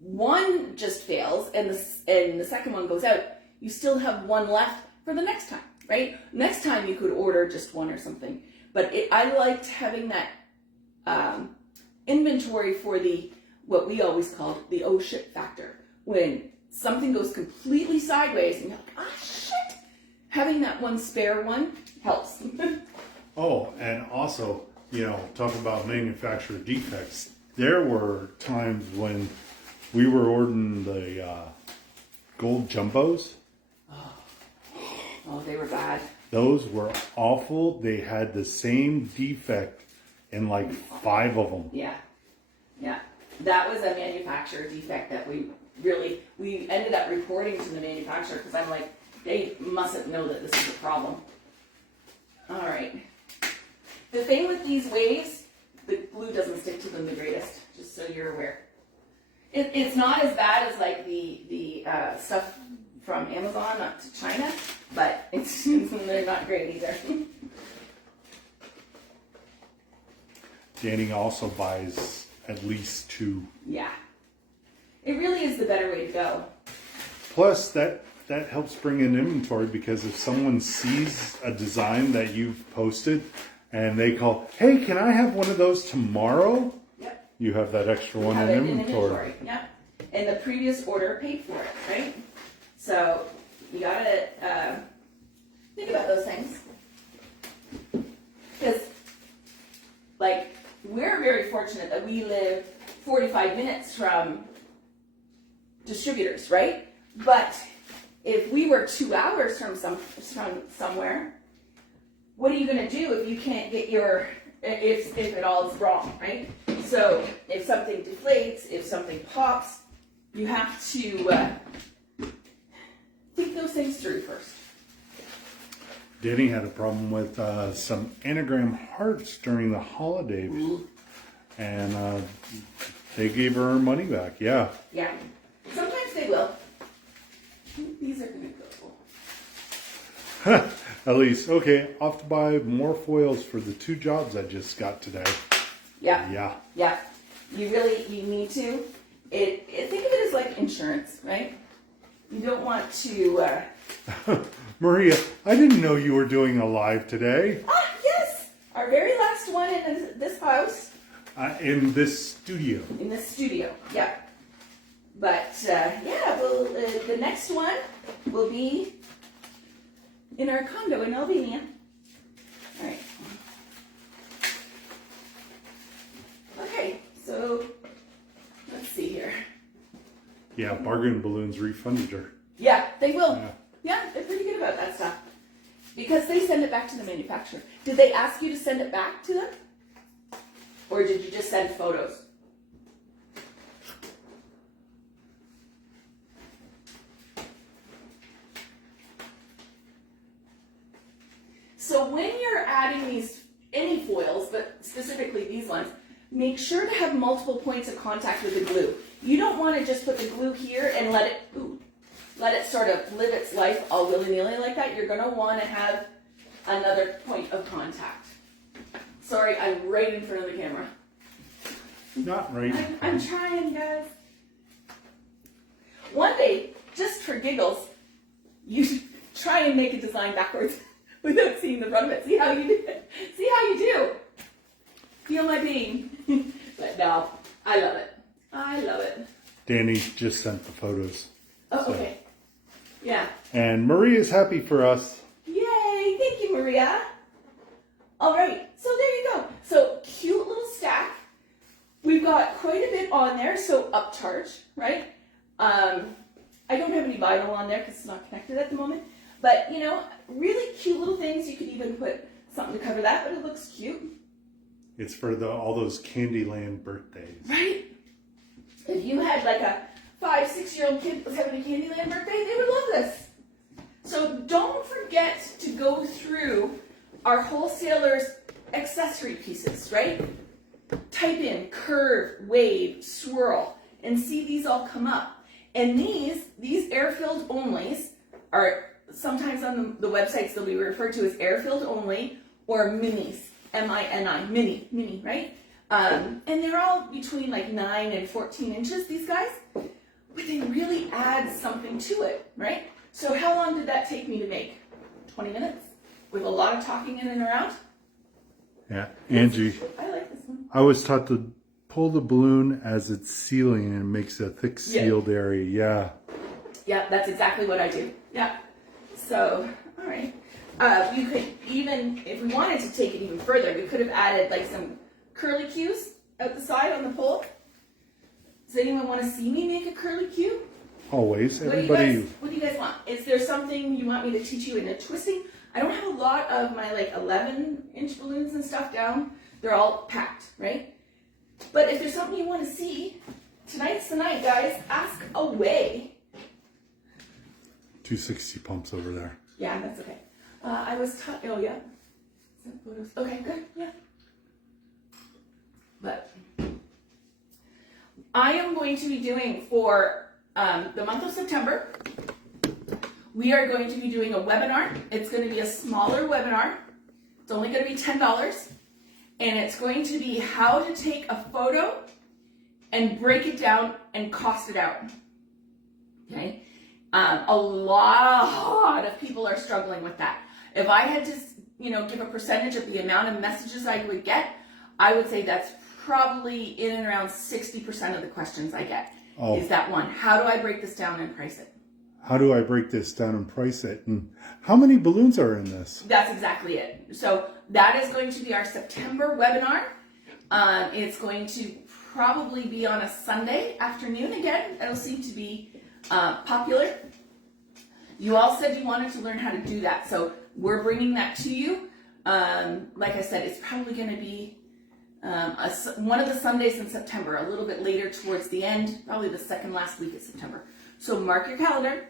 one just fails and the second one goes out, you still have one left for the next time, right? Next time you could order just one or something. But I liked having that inventory for the, what we always called the oh shit factor. When something goes completely sideways and you're like, ah shit, having that one spare one helps. Oh, and also, talk about manufacturer defects. There were times when we were ordering the gold jumbos. Oh, they were bad. Those were awful. They had the same defect in like 5 of them. Yeah. That was a manufacturer defect that we ended up reporting to the manufacturer because I'm like, they mustn't know that this is a problem. All right. The thing with these waves, the glue doesn't stick to them the greatest, just so you're aware. It's not as bad as like the stuff from Amazon, not to China, but they're not great either. Danny also buys at least 2. Yeah. It really is the better way to go. Plus, that helps bring in inventory because if someone sees a design that you've posted and they call, hey, can I have one of those tomorrow? Yep. You have that extra one in inventory. Yep. And the previous order paid for it, right? So you gotta think about those things. Because, like, we're very fortunate that we live 45 minutes from distributors, right? But if we were 2 hours from somewhere, what are you going to do if you can't get your, if it all is wrong, right? So if something deflates, if something pops, you have to think those things through first. Danny had a problem with some anagram hearts during the holidays. Ooh. And they gave her money back. Yeah. Yeah. Sometimes they will. These are going to go. At least. Okay, off to buy more foils for the 2 jobs I just got today. Yeah. Yeah. Yeah. You need to. Think of it as like insurance, right? You don't want to... Maria, I didn't know you were doing a live today. Ah, yes! Our very last one in this house. In this studio. In the studio, yeah. But, yeah, well, the next one will be in our condo in Albania. All right. Okay, so let's see here. Yeah, Bargain Balloons refunded her. Yeah, they will. Yeah, they're pretty good about that stuff. Because they send it back to the manufacturer. Did they ask you to send it back to them? Or did you just send photos? So when you're adding any foils, but specifically these ones, make sure to have multiple points of contact with the glue. You don't want to just put the glue here and let it sort of live its life all willy-nilly like that. You're going to want to have another point of contact. Sorry, I'm right in front of the camera. Not right. I'm trying, guys. One day, just for giggles, you should try and make a design backwards without seeing the front of it. See how you do. See how you do. Feel my pain. But no, I love it. I love it. Danny just sent the photos. Oh, so. Okay. Yeah. And Maria's happy for us. Yay! Thank you, Maria. All right. So there you go. So cute little stack. We've got quite a bit on there. So upcharge, right? I don't have any vinyl on there because it's not connected at the moment. But, you know, really cute little things. You could even put something to cover that, but it looks cute. It's for all those Candyland birthdays. Right? If you had like a 5-6-year-old kid that was having a Candyland birthday, they would love this. So don't forget to go through our wholesalers' accessory pieces, right? Type in curve, wave, swirl, and see these all come up. And these air-filled onlys are sometimes on the websites they'll be referred to as air-filled only or minis, M-I-N-I, mini, right? And they're all between like 9 and 14 inches, these guys, but they really add something to it, right? So how long did that take me to make? 20 minutes? With a lot of talking in and around? Yeah, Angie. I like this one. I was taught to pull the balloon as it's sealing and it makes a thick sealed area. Yeah. Yeah, that's exactly what I do. Yeah. So, all right. You could even, if we wanted to take it even further, we could have added like some curly cues at the side on the pole. Does anyone want to see me make a curly cue? Always. What do you guys want? Is there something you want me to teach you in a twisting? I don't have a lot of my like 11-inch balloons and stuff down. They're all packed, right? But if there's something you want to see, tonight's the night, guys. Ask away. 260 pumps over there. Yeah, that's okay. I was taught. Oh yeah. Okay, good. Yeah. But I am going to be doing for the month of September. We are going to be doing a webinar. It's going to be a smaller webinar. It's only going to be $10. And it's going to be how to take a photo and break it down and cost it out. Okay? A lot of people are struggling with that. If I had to, give a percentage of the amount of messages I would get, I would say that's probably in and around 60% of the questions I get. Oh. Is that one. How do I break this down and price it? How do I break this down and price it? And how many balloons are in this? That's exactly it. So that is going to be our September webinar. It's going to probably be on a Sunday afternoon again. That'll seem to be popular. You all said you wanted to learn how to do that, so we're bringing that to you. Like I said, it's probably going to be one of the Sundays in September, a little bit later towards the end, probably the second last week of September. So mark your calendar.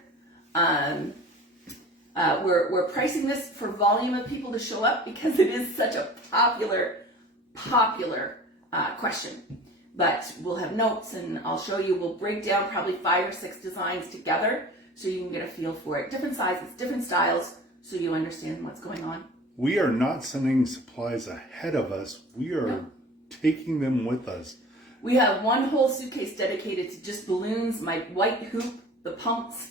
We're pricing this for volume of people to show up because it is such a popular question. But we'll have notes and I'll show you. We'll break down probably 5 or 6 designs together so you can get a feel for it. Different sizes, different styles, so you understand what's going on. We are not sending supplies ahead of us. We are taking them with us. We have one whole suitcase dedicated to just balloons, my white hoop, the pumps.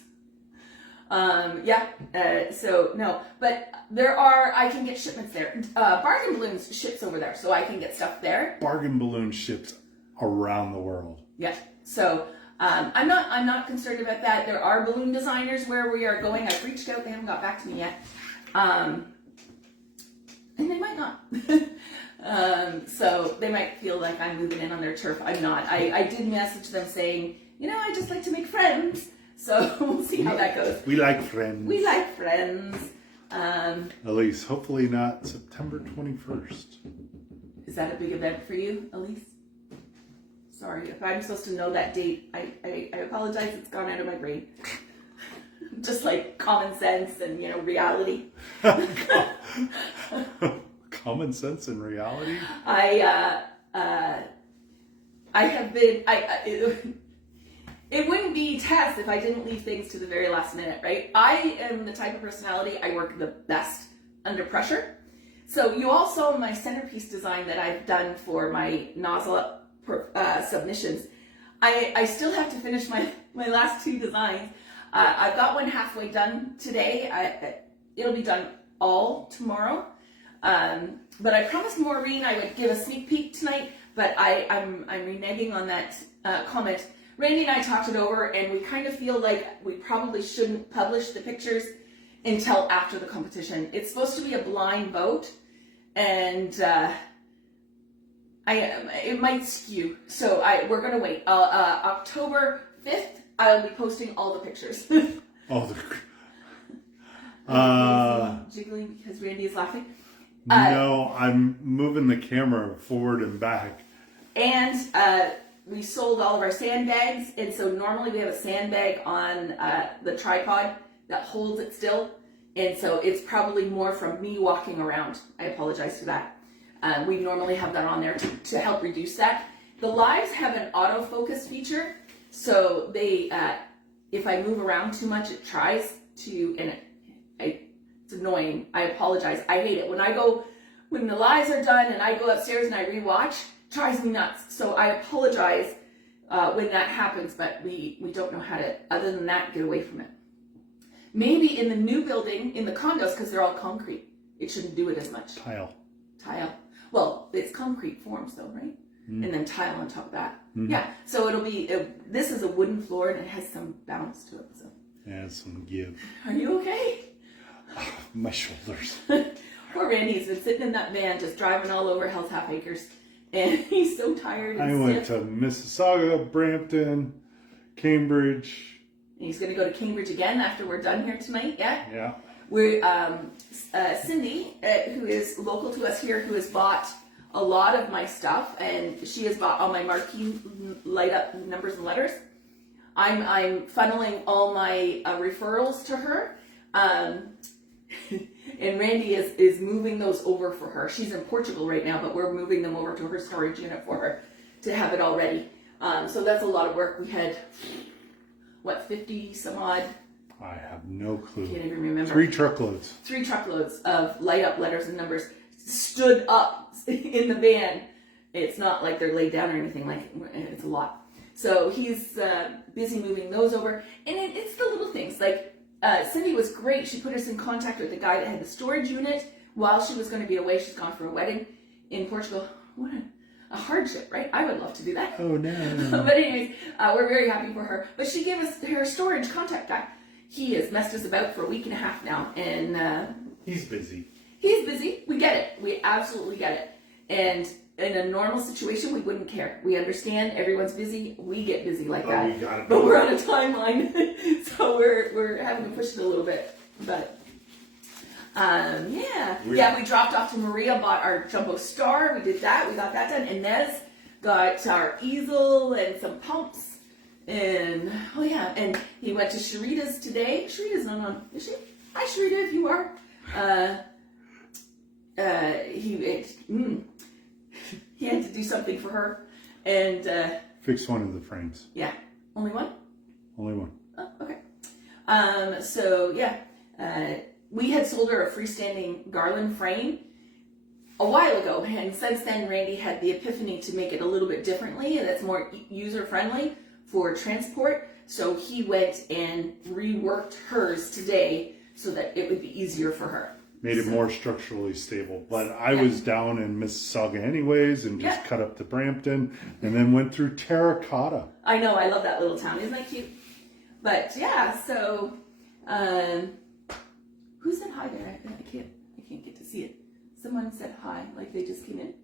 So no, but I can get shipments there. Bargain Balloons ships over there, so I can get stuff there. Bargain Balloon ships around the world. Yeah, so I'm not concerned about that. There are balloon designers where we are going. I've reached out, they haven't got back to me yet. And they might not. So they might feel like I'm moving in on their turf. I'm not. I did message them saying, I just like to make friends. So we'll see how that goes. We like friends. We like friends. Elise, hopefully not September 21st. Is that a big event for you, Elise? Sorry, if I'm supposed to know that date, I apologize. It's gone out of my brain. Just like common sense and, reality. Common sense and reality? I have been, it wouldn't be Tess if I didn't leave things to the very last minute, right? I am the type of personality, I work the best under pressure. So you all saw my centerpiece design that I've done for my nozzle submissions. I still have to finish my last 2 designs. I've got one halfway done today. It'll be done all tomorrow. But I promised Maureen I would give a sneak peek tonight, but I'm reneging on that comment. Randy and I talked it over, and we kind of feel like we probably shouldn't publish the pictures until after the competition. It's supposed to be a blind vote, and it might skew. So we're going to wait. October 5th, I'll be posting all the pictures. Jiggling because Randy is laughing. No, I'm moving the camera forward and back. And we sold all of our sandbags, and so normally we have a sandbag on the tripod that holds it still, and so it's probably more from me walking around. I apologize for that. We normally have that on there to help reduce that. The lives have an autofocus feature, so they, if I move around too much, it tries to, and it's annoying. I apologize. I hate it. When the lives are done and I go upstairs and I rewatch, it drives me nuts. So I apologize when that happens, but we don't know how to, other than that, get away from it. Maybe in the new building, in the condos, because they're all concrete, it shouldn't do it as much. Tile. Well, it's concrete forms though, right? And then tile on top of that. Mm-hmm. Yeah, so it'll be, this is a wooden floor and it has some bounce to it. So. Yeah, some give. Are you okay? My shoulders. Poor Randy's been sitting in that van just driving all over Hell's Half Acres, and he's so tired. I went to Mississauga, Brampton, Cambridge. And he's going to go to Cambridge again after we're done here tonight. Yeah. We're Cindy, who is local to us here, who has bought a lot of my stuff, and she has bought all my marquee light up numbers and letters. I'm funneling all my referrals to her. And Randy is moving those over for her. She's in Portugal right now, but we're moving them over to her storage unit for her to have it all ready. So that's a lot of work. We had, 50 some odd? I have no clue. Can't even remember. 3 truckloads. 3 truckloads of light up letters and numbers stood up in the van. It's not like they're laid down or anything, like it's a lot. So he's busy moving those over. And it's the little things, like Cindy was great. She put us in contact with the guy that had the storage unit while she was going to be away. She's gone for a wedding in Portugal. What a hardship, right? I would love to do that. Oh, no. But anyways, we're very happy for her. But she gave us her storage contact guy. He has messed us about for a week and a half now. And he's busy. He's busy. We get it. We absolutely get it. And in a normal situation, we wouldn't care. We understand everyone's busy. We get busy like Oh, that. we got it. But we're on a timeline, so we're having to push it a little bit. But we dropped off to Maria, bought our jumbo star. We did that. We got that done. And Nez got our easel and some pumps. And and he went to Sharita's today. Sharita's not on, is she? Hi, Sharita, if you are. He had to do something for her, and fix one of the frames. Yeah, only one. Only one. Oh, okay. We had sold her a freestanding garland frame a while ago, and since then Randy had the epiphany to make it a little bit differently, and that's more user friendly for transport. So he went and reworked hers today so that it would be easier for her. Made it more structurally stable. But I was down in Mississauga anyways and just cut up to Brampton and then went through Terracotta. I know, I love that little town. Isn't that cute? But yeah, so who said hi there? I can't get to see it. Someone said hi, like they just came in.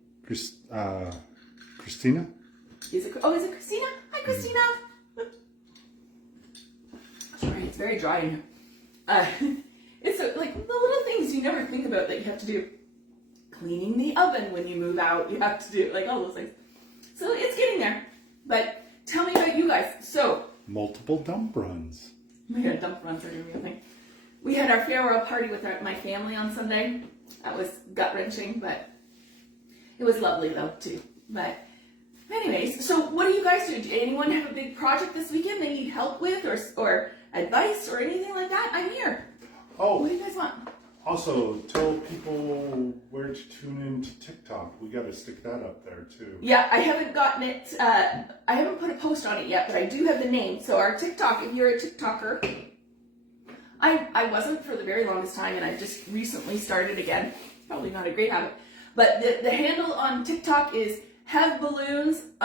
Christina? Is it Christina? Hi, Christina. Sorry, it's very dry in here. It's like the little things you never think about that you have to do. Cleaning the oven when you move out, you have to do, like all those things. So it's getting there. But tell me about you guys. So multiple dump runs. Yeah, dump runs are gonna be a thing. We had our farewell party with my family on Sunday. That was gut wrenching, but it was lovely though too. But anyways, so what do you guys do? Do anyone have a big project this weekend they need help with, or advice or anything like that? I'm here. Oh, what do you guys want? Also, tell people where to tune into TikTok. We got to stick that up there too. Yeah, I haven't gotten it. I haven't put a post on it yet, but I do have the name. So our TikTok, if you're a TikToker, I wasn't for the very longest time, and I've just recently started again. It's probably not a great habit, but the handle on TikTok is _will_travel.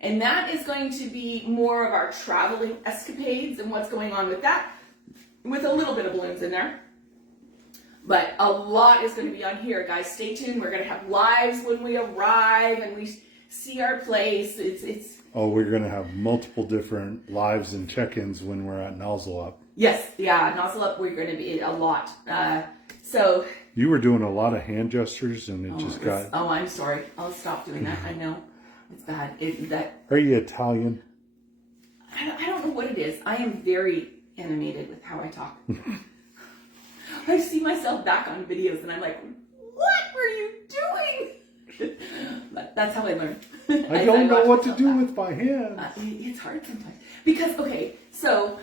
And that is going to be more of our traveling escapades and what's going on with that, with a little bit of balloons in there. But a lot is going to be on here, guys. Stay tuned. We're going to have lives when we arrive and we see our place. We're going to have multiple different lives and check-ins when we're at Nozzle Up. Yes, yeah, Nozzle Up, we're going to be a lot. So you were doing a lot of hand gestures and it just got... Oh, I'm sorry. I'll stop doing that. I know. It's bad. Are you Italian? I don't know what it is. I am very animated with how I talk. I see myself back on videos and I'm like, what were you doing? But that's how I learn. I don't know what to do with my hands. It's hard sometimes. Because, okay, so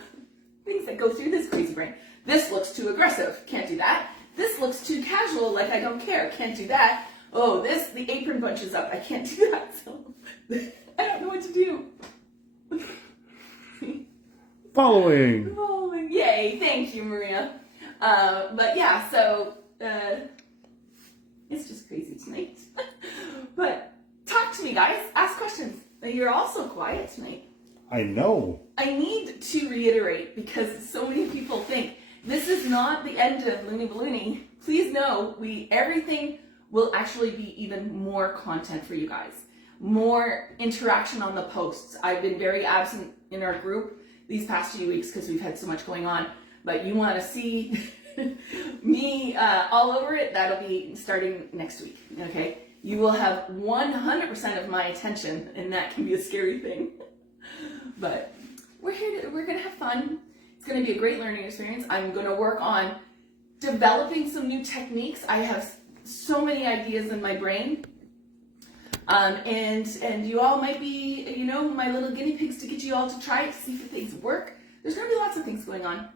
things that go through this crazy brain. This looks too aggressive. Can't do that. This looks too casual, like I don't care. Can't do that. Oh, the apron bunches up. I can't do that. So I don't know what to do. Following. Yay. Thank you, Maria. But yeah, so it's just crazy tonight. But talk to me, guys. Ask questions. You're also quiet tonight. I know. I need to reiterate, because so many people think this is not the end of Looney Ballooney. Please know, everything will actually be even more content for you guys. More interaction on the posts. I've been very absent in our group these past few weeks because we've had so much going on. But you want to see me all over it, that'll be starting next week, okay? You will have 100% of my attention, and that can be a scary thing. But we're going to have fun. It's going to be a great learning experience. I'm going to work on developing some new techniques. I have so many ideas in my brain. And you all might be, my little guinea pigs to get you all to try it, to see if things work. There's going to be lots of things going on.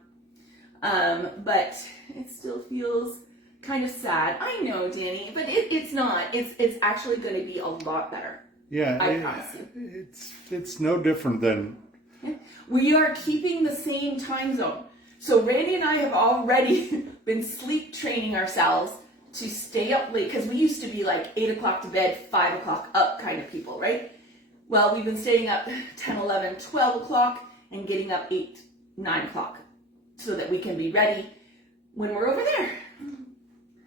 But it still feels kind of sad. I know, Danny, but it's not. It's actually going to be a lot better. Yeah, I promise you. It's no different than... Yeah. We are keeping the same time zone. So Randy and I have already been sleep training ourselves to stay up late, because we used to be like 8 o'clock to bed, 5 o'clock up kind of people, right? Well, we've been staying up 10, 11, 12 o'clock and getting up 8, 9 o'clock so that we can be ready when we're over there.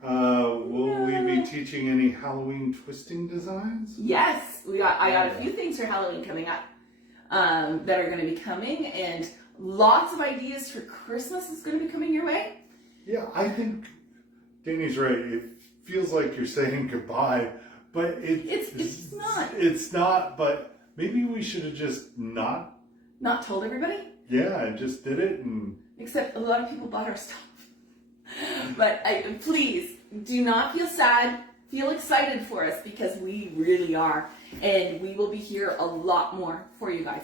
Will we be teaching any Halloween twisting designs? Yes, I got a few things for Halloween coming up that are going to be coming, and lots of ideas for Christmas is going to be coming your way. Yeah, I think Danny's right. It feels like you're saying goodbye, but it's not. It's not, but maybe we should have just not told everybody. Yeah, and just did it, and except a lot of people bought our stuff. But please do not feel sad. Feel excited for us, because we really are, and we will be here a lot more for you guys.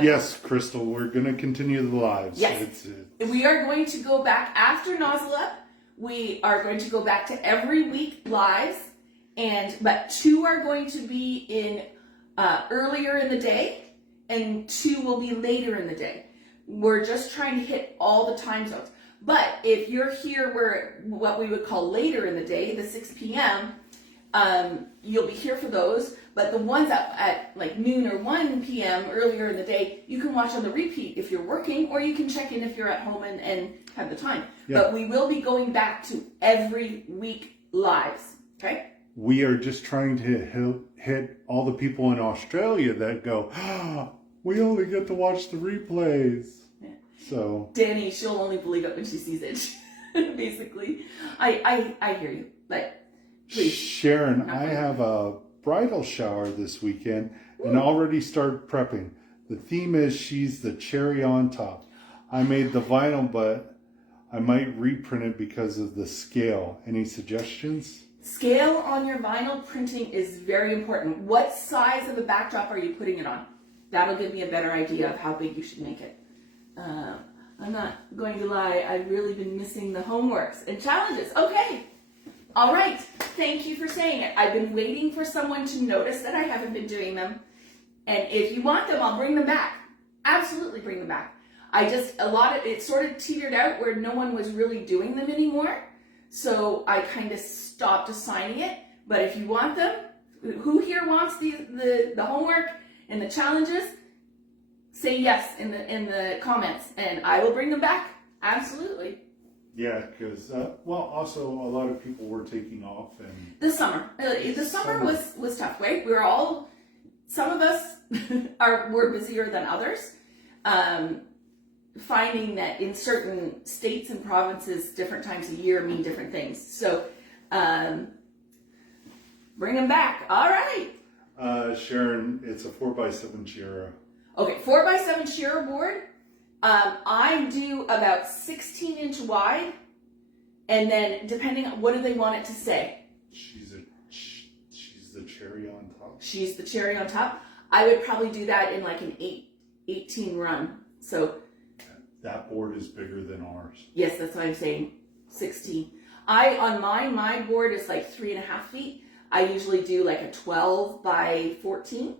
Yes, Crystal, we're going to continue the lives. Yes, we are going to go back after Nozzle Up. We are going to go back to every week lives, but 2 are going to be in earlier in the day, and 2 will be later in the day. We're just trying to hit all the time zones. But if you're here where what we would call later in the day, the 6 p.m., you'll be here for those. But the ones at like noon or 1 p.m. earlier in the day, you can watch on the repeat if you're working, or you can check in if you're at home and have the time. Yeah. But we will be going back to every week lives, okay? We are just trying to hit all the people in Australia that go, we only get to watch the replays. Yeah. So Danny, she'll only believe it when she sees it. Basically, I hear you, but please. Sharon, I have a bridal shower this weekend and already started prepping. The theme is she's the cherry on top. I made the vinyl, but I might reprint it because of the scale. Any suggestions? Scale on your vinyl printing is very important. What size of a backdrop are you putting it on? That'll give me a better idea of how big you should make it. I'm not going to lie, I've really been missing the homeworks and challenges. Okay, all right, thank you for saying it. I've been waiting for someone to notice that I haven't been doing them. And if you want them, I'll bring them back. Absolutely bring them back. It sort of teetered out where no one was really doing them anymore. So I kind of stopped assigning it. But if you want them, who here wants the homework and the challenges? Say yes in the comments, and I will bring them back. Absolutely. Yeah, because also a lot of people were taking off, and the summer was tough, right? Some of us were busier than others. Finding that in certain states and provinces, different times of year mean different things. So bring them back. All right. Sharon, it's a 4x7 Shira. Okay, 4x7 Shira board. I do about 16-inch wide, and then depending on what do they want it to say. She's the cherry on top. She's the cherry on top. I would probably do that in like an 18 run. So that board is bigger than ours. Yes, that's what I'm saying. 16. On my board is like 3.5 feet. I usually do like a 12 by 14.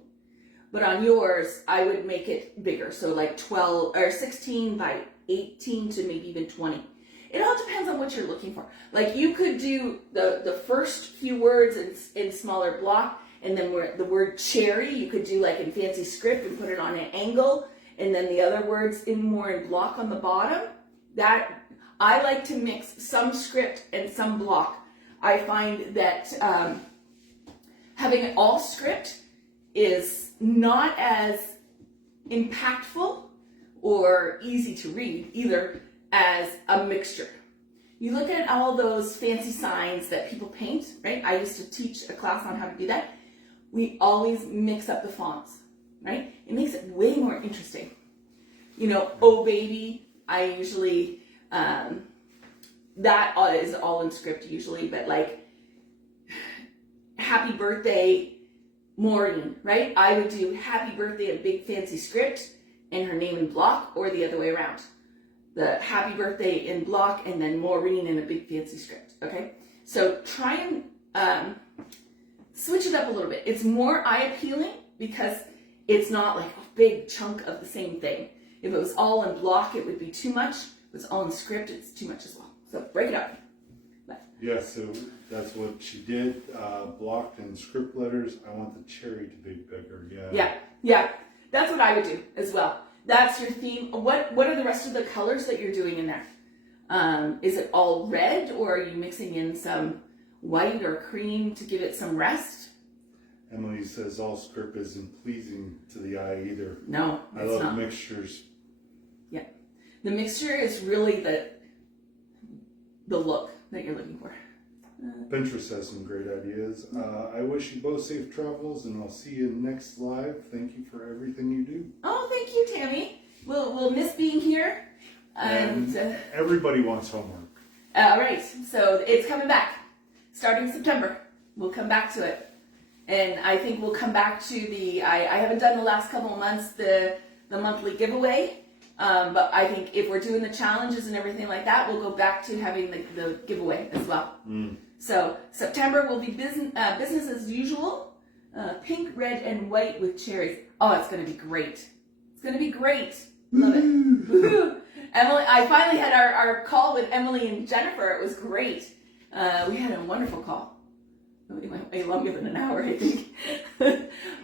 But on yours, I would make it bigger. So like 12 or 16 by 18 to maybe even 20. It all depends on what you're looking for. Like you could do the first few words in smaller block, and then the word cherry, you could do like in fancy script and put it on an angle, and then the other words more in block on the bottom. That I like to mix some script and some block. I find that having it all script is not as impactful or easy to read either as a mixture. You look at all those fancy signs that people paint, right? I used to teach a class on how to do that. We always mix up the fonts, right? It makes it way more interesting. You know, oh baby, I usually, that is all in script usually, but like happy birthday, Maureen, right? I would do happy birthday in big fancy script and her name in block, or the other way around. The happy birthday in block and then Maureen in a big fancy script, okay? So try and switch it up a little bit. It's more eye appealing because it's not like a big chunk of the same thing. If it was all in block, it would be too much. If it's all in script, it's too much as well. So break it up. Yeah, so that's what she did, blocked in script letters. I want the cherry to be bigger, Yeah, that's what I would do as well. That's your theme. What are the rest of the colors that you're doing in there? Is it all red, or are you mixing in some white or cream to give it some rest? Emily says all script isn't pleasing to the eye either. No, I it's love not. mixtures. Yeah. The mixture is really the look that you're looking for. Pinterest has some great ideas. I wish you both safe travels, and I'll see you next live. Thank you for everything you do. Oh, thank you, Tammy. We'll miss being here. And everybody wants homework. All right, so it's coming back. Starting September, we'll come back to it. And I think we'll come back to I haven't done the last couple of months, the monthly giveaway. But I think if we're doing the challenges and everything like that, we'll go back to having the giveaway as well. So September will be business as usual. Pink, red, and white with cherries. Oh, it's going to be great. It's going to be great. Love it. Woo-hoo. Emily, I finally had our call with Emily and Jennifer. It was great. We had a wonderful call. It went way longer than an hour, I think.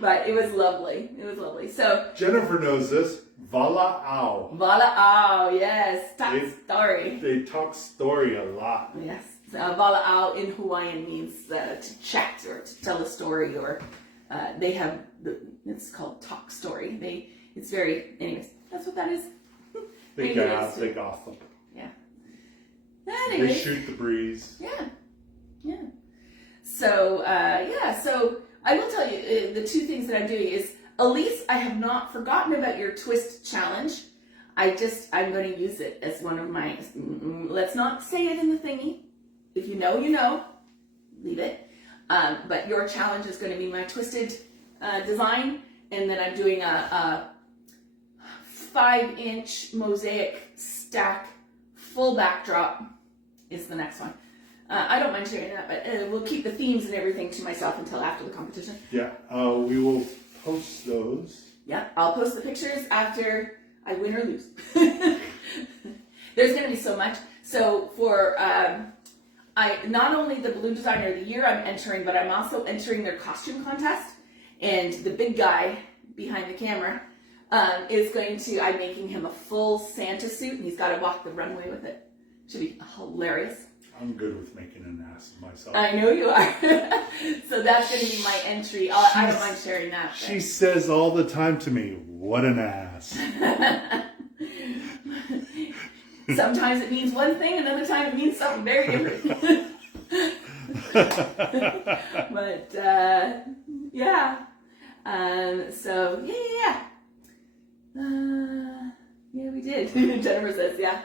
But it was lovely. It was lovely. So Jennifer knows this. Vala au. Vala au, yes. Talk story. They talk story a lot. Yes. Vala au in Hawaiian means to chat or to tell a story, or they have it's called talk story. It's very, anyways, that's what that is. They gossip. Yeah. Anyways. They shoot the breeze. Yeah. Yeah. So, so I will tell you the two things that I'm doing is, Elise, I have not forgotten about your twist challenge. I'm going to use it as one of my, let's not say it in the thingy. If you know, you know, leave it. But your challenge is going to be my twisted design. And then I'm doing a 5-inch mosaic stack full backdrop is the next one. I don't mind sharing that, but we'll keep the themes and everything to myself until after the competition. Yeah, we will post those. Yeah, I'll post the pictures after I win or lose. There's going to be so much. So for not only the Balloon Designer of the Year I'm entering, but I'm also entering their costume contest. And the big guy behind the camera is I'm making him a full Santa suit, and he's got to walk the runway with it. Should be hilarious. I'm good with making an ass of myself. I know you are. So that's going to be my entry. I don't mind sharing that. She says all the time to me, what an ass. Sometimes it means one thing, another time it means something very different. But, yeah. So, yeah. Yeah, we did. Jennifer says, yeah.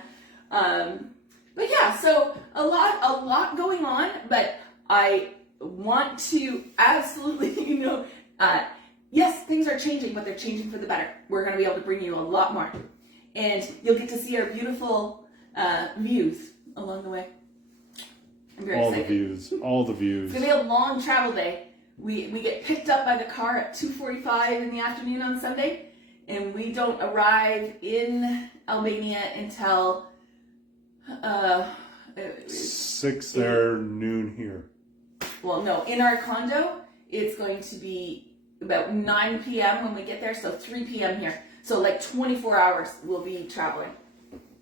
But yeah, so a lot going on, but I want to absolutely, yes, things are changing, but they're changing for the better. We're going to be able to bring you a lot more. And you'll get to see our beautiful views along the way. I'm very excited. All the views. It's going to be a long travel day. We get picked up by the car at 2:45 in the afternoon on Sunday, and we don't arrive in Albania until 6 there, noon here. Well, no, in our condo, it's going to be about 9 p.m. when we get there, so 3 p.m. here. So like 24 hours we'll be traveling.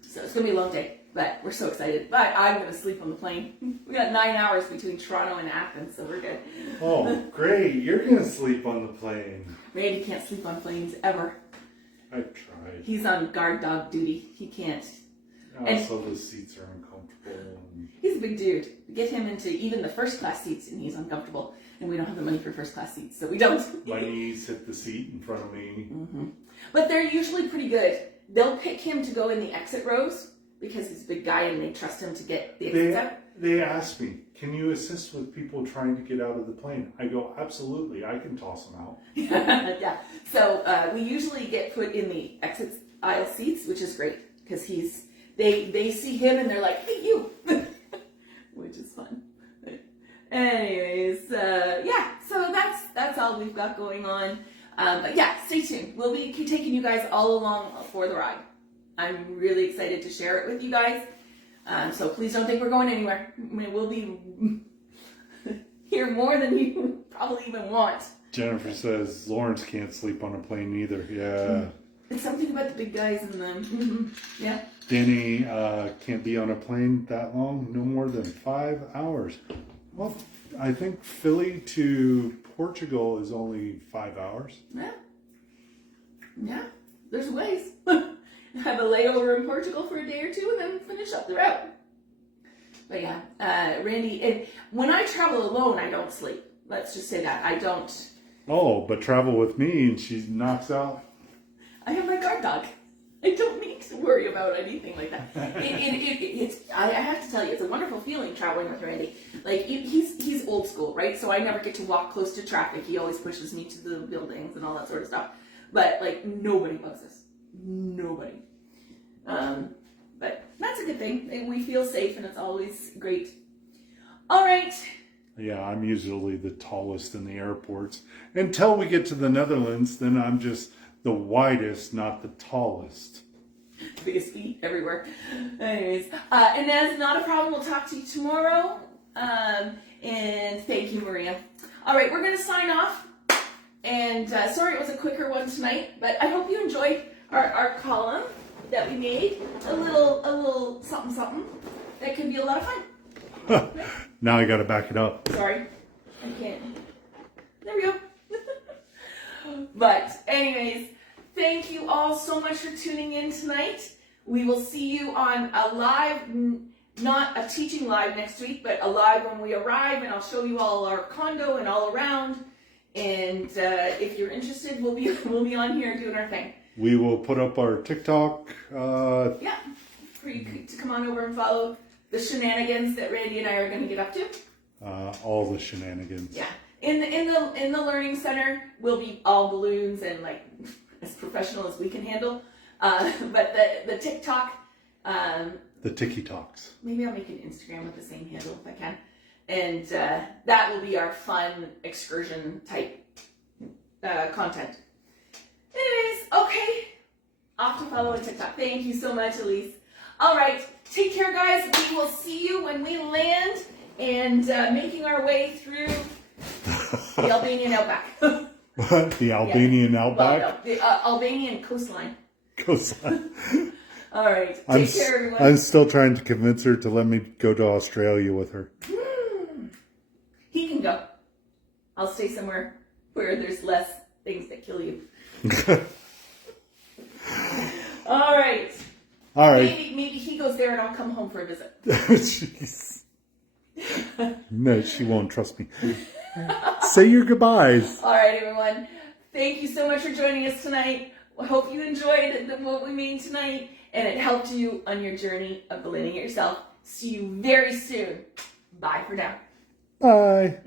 So it's going to be a long day, but we're so excited. But I'm going to sleep on the plane. We got 9 hours between Toronto and Athens, so we're good. Oh, great. You're going to sleep on the plane. Randy can't sleep on planes ever. I've tried. He's on guard dog duty. He can't. Also, the seats are uncomfortable. He's a big dude. Get him into even the first class seats and he's uncomfortable. And we don't have the money for first class seats, so we don't. My knees hit the seat in front of me. Mm-hmm. But they're usually pretty good. They'll pick him to go in the exit rows because he's a big guy and they trust him to get the exits out. They asked me, can you assist with people trying to get out of the plane? I go, absolutely, I can toss them out. Yeah. So we usually get put in the exit aisle seats, which is great because they see him and they're like, hey, you, which is fun. But anyways, yeah, so that's all we've got going on. But yeah, stay tuned. We'll be taking you guys all along for the ride. I'm really excited to share it with you guys. So please don't think we're going anywhere. I mean, we'll be here more than you probably even want. Jennifer says Lawrence can't sleep on a plane either. Yeah. It's something about the big guys and them. Yeah. Danny can't be on a plane that long, no more than 5 hours. Well, I think Philly to Portugal is only 5 hours. Yeah. Yeah. There's ways. Have a layover in Portugal for a day or two and then finish up the route. But yeah, Randy, when I travel alone, I don't sleep. Let's just say that. I don't. Oh, but travel with me and she knocks out. I have my guard dog. I don't need to worry about anything like that. I have to tell you, it's a wonderful feeling traveling with Randy. Like, he's old school, right? So I never get to walk close to traffic. He always pushes me to the buildings and all that sort of stuff. But, like, nobody bugs us. Nobody. But that's a good thing. We feel safe, and it's always great. All right. Yeah, I'm usually the tallest in the airports. Until we get to the Netherlands, then I'm just the widest, not the tallest. Biggest feet everywhere. Anyways, and that's not a problem. We'll talk to you tomorrow. And thank you, Maria. All right, we're going to sign off. And sorry it was a quicker one tonight, but I hope you enjoyed our column that we made. A little something that could be a lot of fun. Now I got to back it up. Sorry, I can't. There we go. But anyways, thank you all so much for tuning in tonight. We will see you on a live, not a teaching live next week, but a live when we arrive, and I'll show you all our condo and all around. And if you're interested, we'll be on here doing our thing. We will put up our TikTok. Yeah, for you to come on over and follow the shenanigans that Randy and I are going to get up to. All the shenanigans. Yeah, in the learning center, we'll be all balloons and like as professional as we can handle. But the TikTok. The Tiki Talks. Maybe I'll make an Instagram with the same handle if I can. And that will be our fun excursion type content. Anyways, okay. Off to follow on TikTok. Thank you so much, Elise. All right. Take care, guys. We will see you when we land and making our way through the Albanian outback. What? The Albanian outback? Well, no, the Albanian coastline. Coastline. All right. Take care, everyone. I'm still trying to convince her to let me go to Australia with her. He can go. I'll stay somewhere where there's less things that kill you. All right. All right. Maybe he goes there and I'll come home for a visit. Jeez. No, she won't trust me. Say your goodbyes. All right, everyone. Thank you so much for joining us tonight. I hope you enjoyed what we made tonight and it helped you on your journey of ballooning it yourself. See you very soon. Bye for now. Bye.